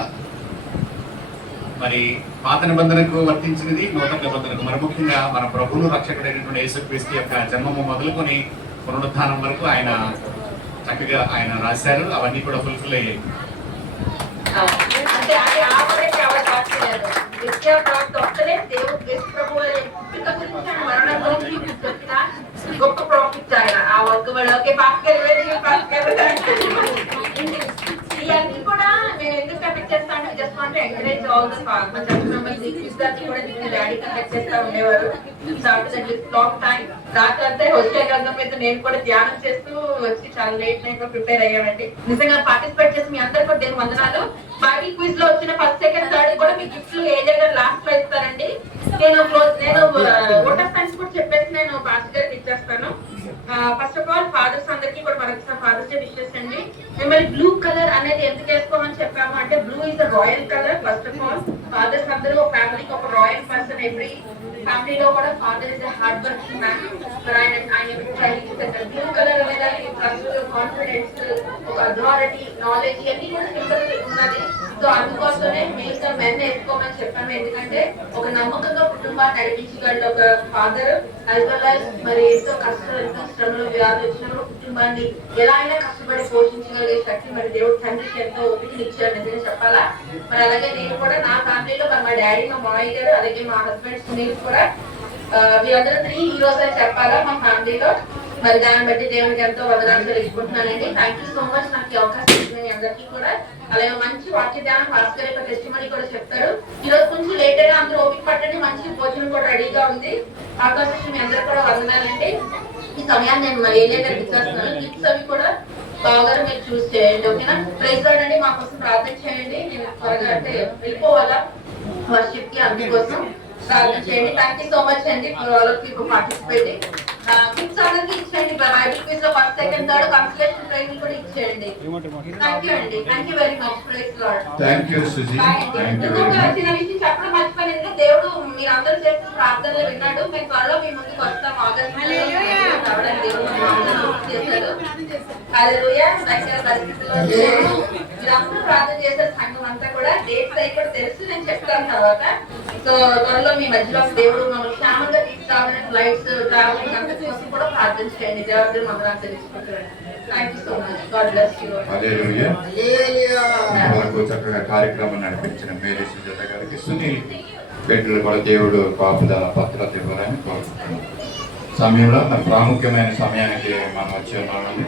మరి పాత నిబంధనకు వర్తించినది, నూతన నిబంధనకు, మరి ముఖ్యంగా మన ప్రభువును రక్షకుడైనటువంటి యేసుక్రీస్తు యొక్క జన్మము మొదలుకొని పునరుద్ధానం వరకు ఆయన చక్కగా ఆయన రాశారు. అవన్నీ కూడా ఫుల్ఫిల్ అయ్యాయి. అంటే అది ఆపరేట్ ఎవరు రాలేదు. యెషయా ప్రవక్త ఒక్కడే దేవుడు యేసు ప్రభువు పుట్టుక గురించి ఆయన మరణం గురించి చెప్పిన గొప్ప ప్రాఫిట్ ఆయన. ఆ వర్క్ ఓకే పాస్కర్ ఇవన్నీ కూడా నేను ఎందుకు కండక్ట్ చేస్తాను just want encourage all the church members. విద్యార్థి కూడా దీన్ని డాడీ కండక్ట్ చేస్తా ఉండేవారు. లాంగ్ టైం రాత్రి హోస్టల్ గంధం మీద నేను కూడా ధ్యానం చేస్తూ వచ్చి చాలా లేట్ నైట్ లో ప్రిపేర్ అయ్యామండి. నిజంగా పార్టిసిపేట్ చేసి మీ అందరికీ కూడా దేవుని వందనాలు. బైబిల్ క్విజ్ లో వచ్చిన ఫస్ట్ సెకండ్ థర్డ్ కూడా మీ గిఫ్ట్లు ఏరియా గారు లాస్ట్ లో ఇస్తారండి. నేను ఓటర్ సైన్స్ కూడా చెప్పేసి నేను పాస్టర్ గారికి ఇచ్చేస్తాను. ఫస్ట్ ఆఫ్ ఆల్ ఫాదర్స్ అందరికీ కూడా మరొకసారి ఫాదర్స్ డే విషెస్ అండి. మిమ్మల్ని బ్లూ కలర్ అనేది ఎందుకు వేసుకోమని చెప్పాము అంటే blue is a royal colour. First of all fathers అందరూ ఒక ఫ్యామిలీకి ఒక రాయల్ పర్సన్. ఎవ్రీ ఫ్యామిలీలో కూడా father is hard working man. ఆయన బ్లూ కలర్ అనేది ట్రస్ట్, కాన్ఫిడెన్స్, ఒక అథారిటీ, నాలెడ్జ్ ఇవన్నీ కూడా సింబల్ ఉన్నది. సో అందుకోసమే మెయిన్గా మెన్ వేసుకోమని చెప్పాము. ఎందుకంటే ఒక నమ్మకంగా కుటుంబాన్ని నడిపించగలడు ఒక ఫాదర్. యాజ్ వెల్ యాజ్ మరి ఎంతో కష్టాలు, ఎంతో శ్రమలు, వ్యాధి వచ్చినప్పుడు కుటుంబాన్ని ఎలా అయినా కష్టపడి పోషించగలిగే శక్తి మరి దేవుడు తండ్రికి ఎంతో ఓపికలు ఇచ్చాడు నిజంగా చెప్పాలా. మరి అలాగే నేను కూడా నా ఫ్యామిలీలో మరి మా డాడీ, మా మామయ్య గారు, అలాగే మా హస్బెండ్ సునీల్ కూడా వీరందరూ 3 హీరోస్ అని చెప్పాలా మా ఫ్యామిలీలో. మరి దాన్ని బట్టి దేవునికి ఎంతో వదనాలు తెలుసుకుంటున్నానండి. థ్యాంక్ యూ సో మచ్ నాకు ఈ అవకాశం ఇచ్చిన అందరికీ కూడా. అలాగే మంచి వాక్య ధ్యానం భాస్కర్ యొక్క టెస్టిమనీ కూడా చెప్తారు. ఈ రోజు కొంచెం లేట్ అయినా అందరూ ఓపిక పట్టండి. మంచి భోజనం కూడా రెడీగా ఉంది. అవకాశం మీ అందరూ కూడా వందనాలండి. ఈ సమయాన్ని నేను మరి ఏరియా గారికి ఇచ్చేస్తున్నాను. గిఫ్ట్స్ అవి కూడా బాగా మీరు చూస్ చేయండి. ఓకేనా? ప్రైజ్ లార్డ్ అండి. మా కోసం ప్రార్థన చేయండి. నేను త్వరగా అంటే వెళ్ళిపోవాలా వర్షిప్ కి, అందుకోసం ప్రార్థన చేయండి. థ్యాంక్ యూ సో మచ్ అండి for all of you participating. Gifts అందరికి ఇచ్చేయండి. బైబిల్ క్విజ్ లో first second third consolation training కూడా ఇచ్చేయండి. థ్యాంక్ యూ అండి. Thank you very much. Praise Lord. Thank you Suji. Thank you very much. చిన్న విషయం చెప్పడం మర్చిపోయింది. దేవుడు మీరు అందరూ చేసిన ప్రార్థనలు విన్నాడు. మేము త్వరలో మీ ముందుకు వస్తాం. ఆగస్ట్ రావడానికి దేవుడు చేశాడు. హల్లెలూయా. దగ్గర పరిస్థితుల్లో మీరందరూ ప్రార్థన చేసే సంఘం అంతా కూడా డేట్స్ అయి కూడా తెలుసు, నేను చెప్తాను తర్వాత. సో త్వరలో మీ మధ్యలో దేవుడు మమ్మల్ని క్షేమంగా తీసుకురావాలని ఫ్లైట్స్, ట్రావెలింగ్ అంతా కోసం కూడా ప్రార్థన చేయండి. దేవుడు మమ్మల్ని తెలుసుకుంటారు. Thank you so much. God bless you. Hallelujah. మనకు చక్కగా కార్యక్రమం నడిపించిన మేరీ సుజాత గారికి, సునీల్ బిడ్డలు కూడా దేవుడు కాపుదల భద్రత ఇవ్వాలని కోరుకుంటున్నాం. సమయంలో మరి ప్రాముఖ్యమైన సమయానికి మనం వచ్చి ఉన్నామని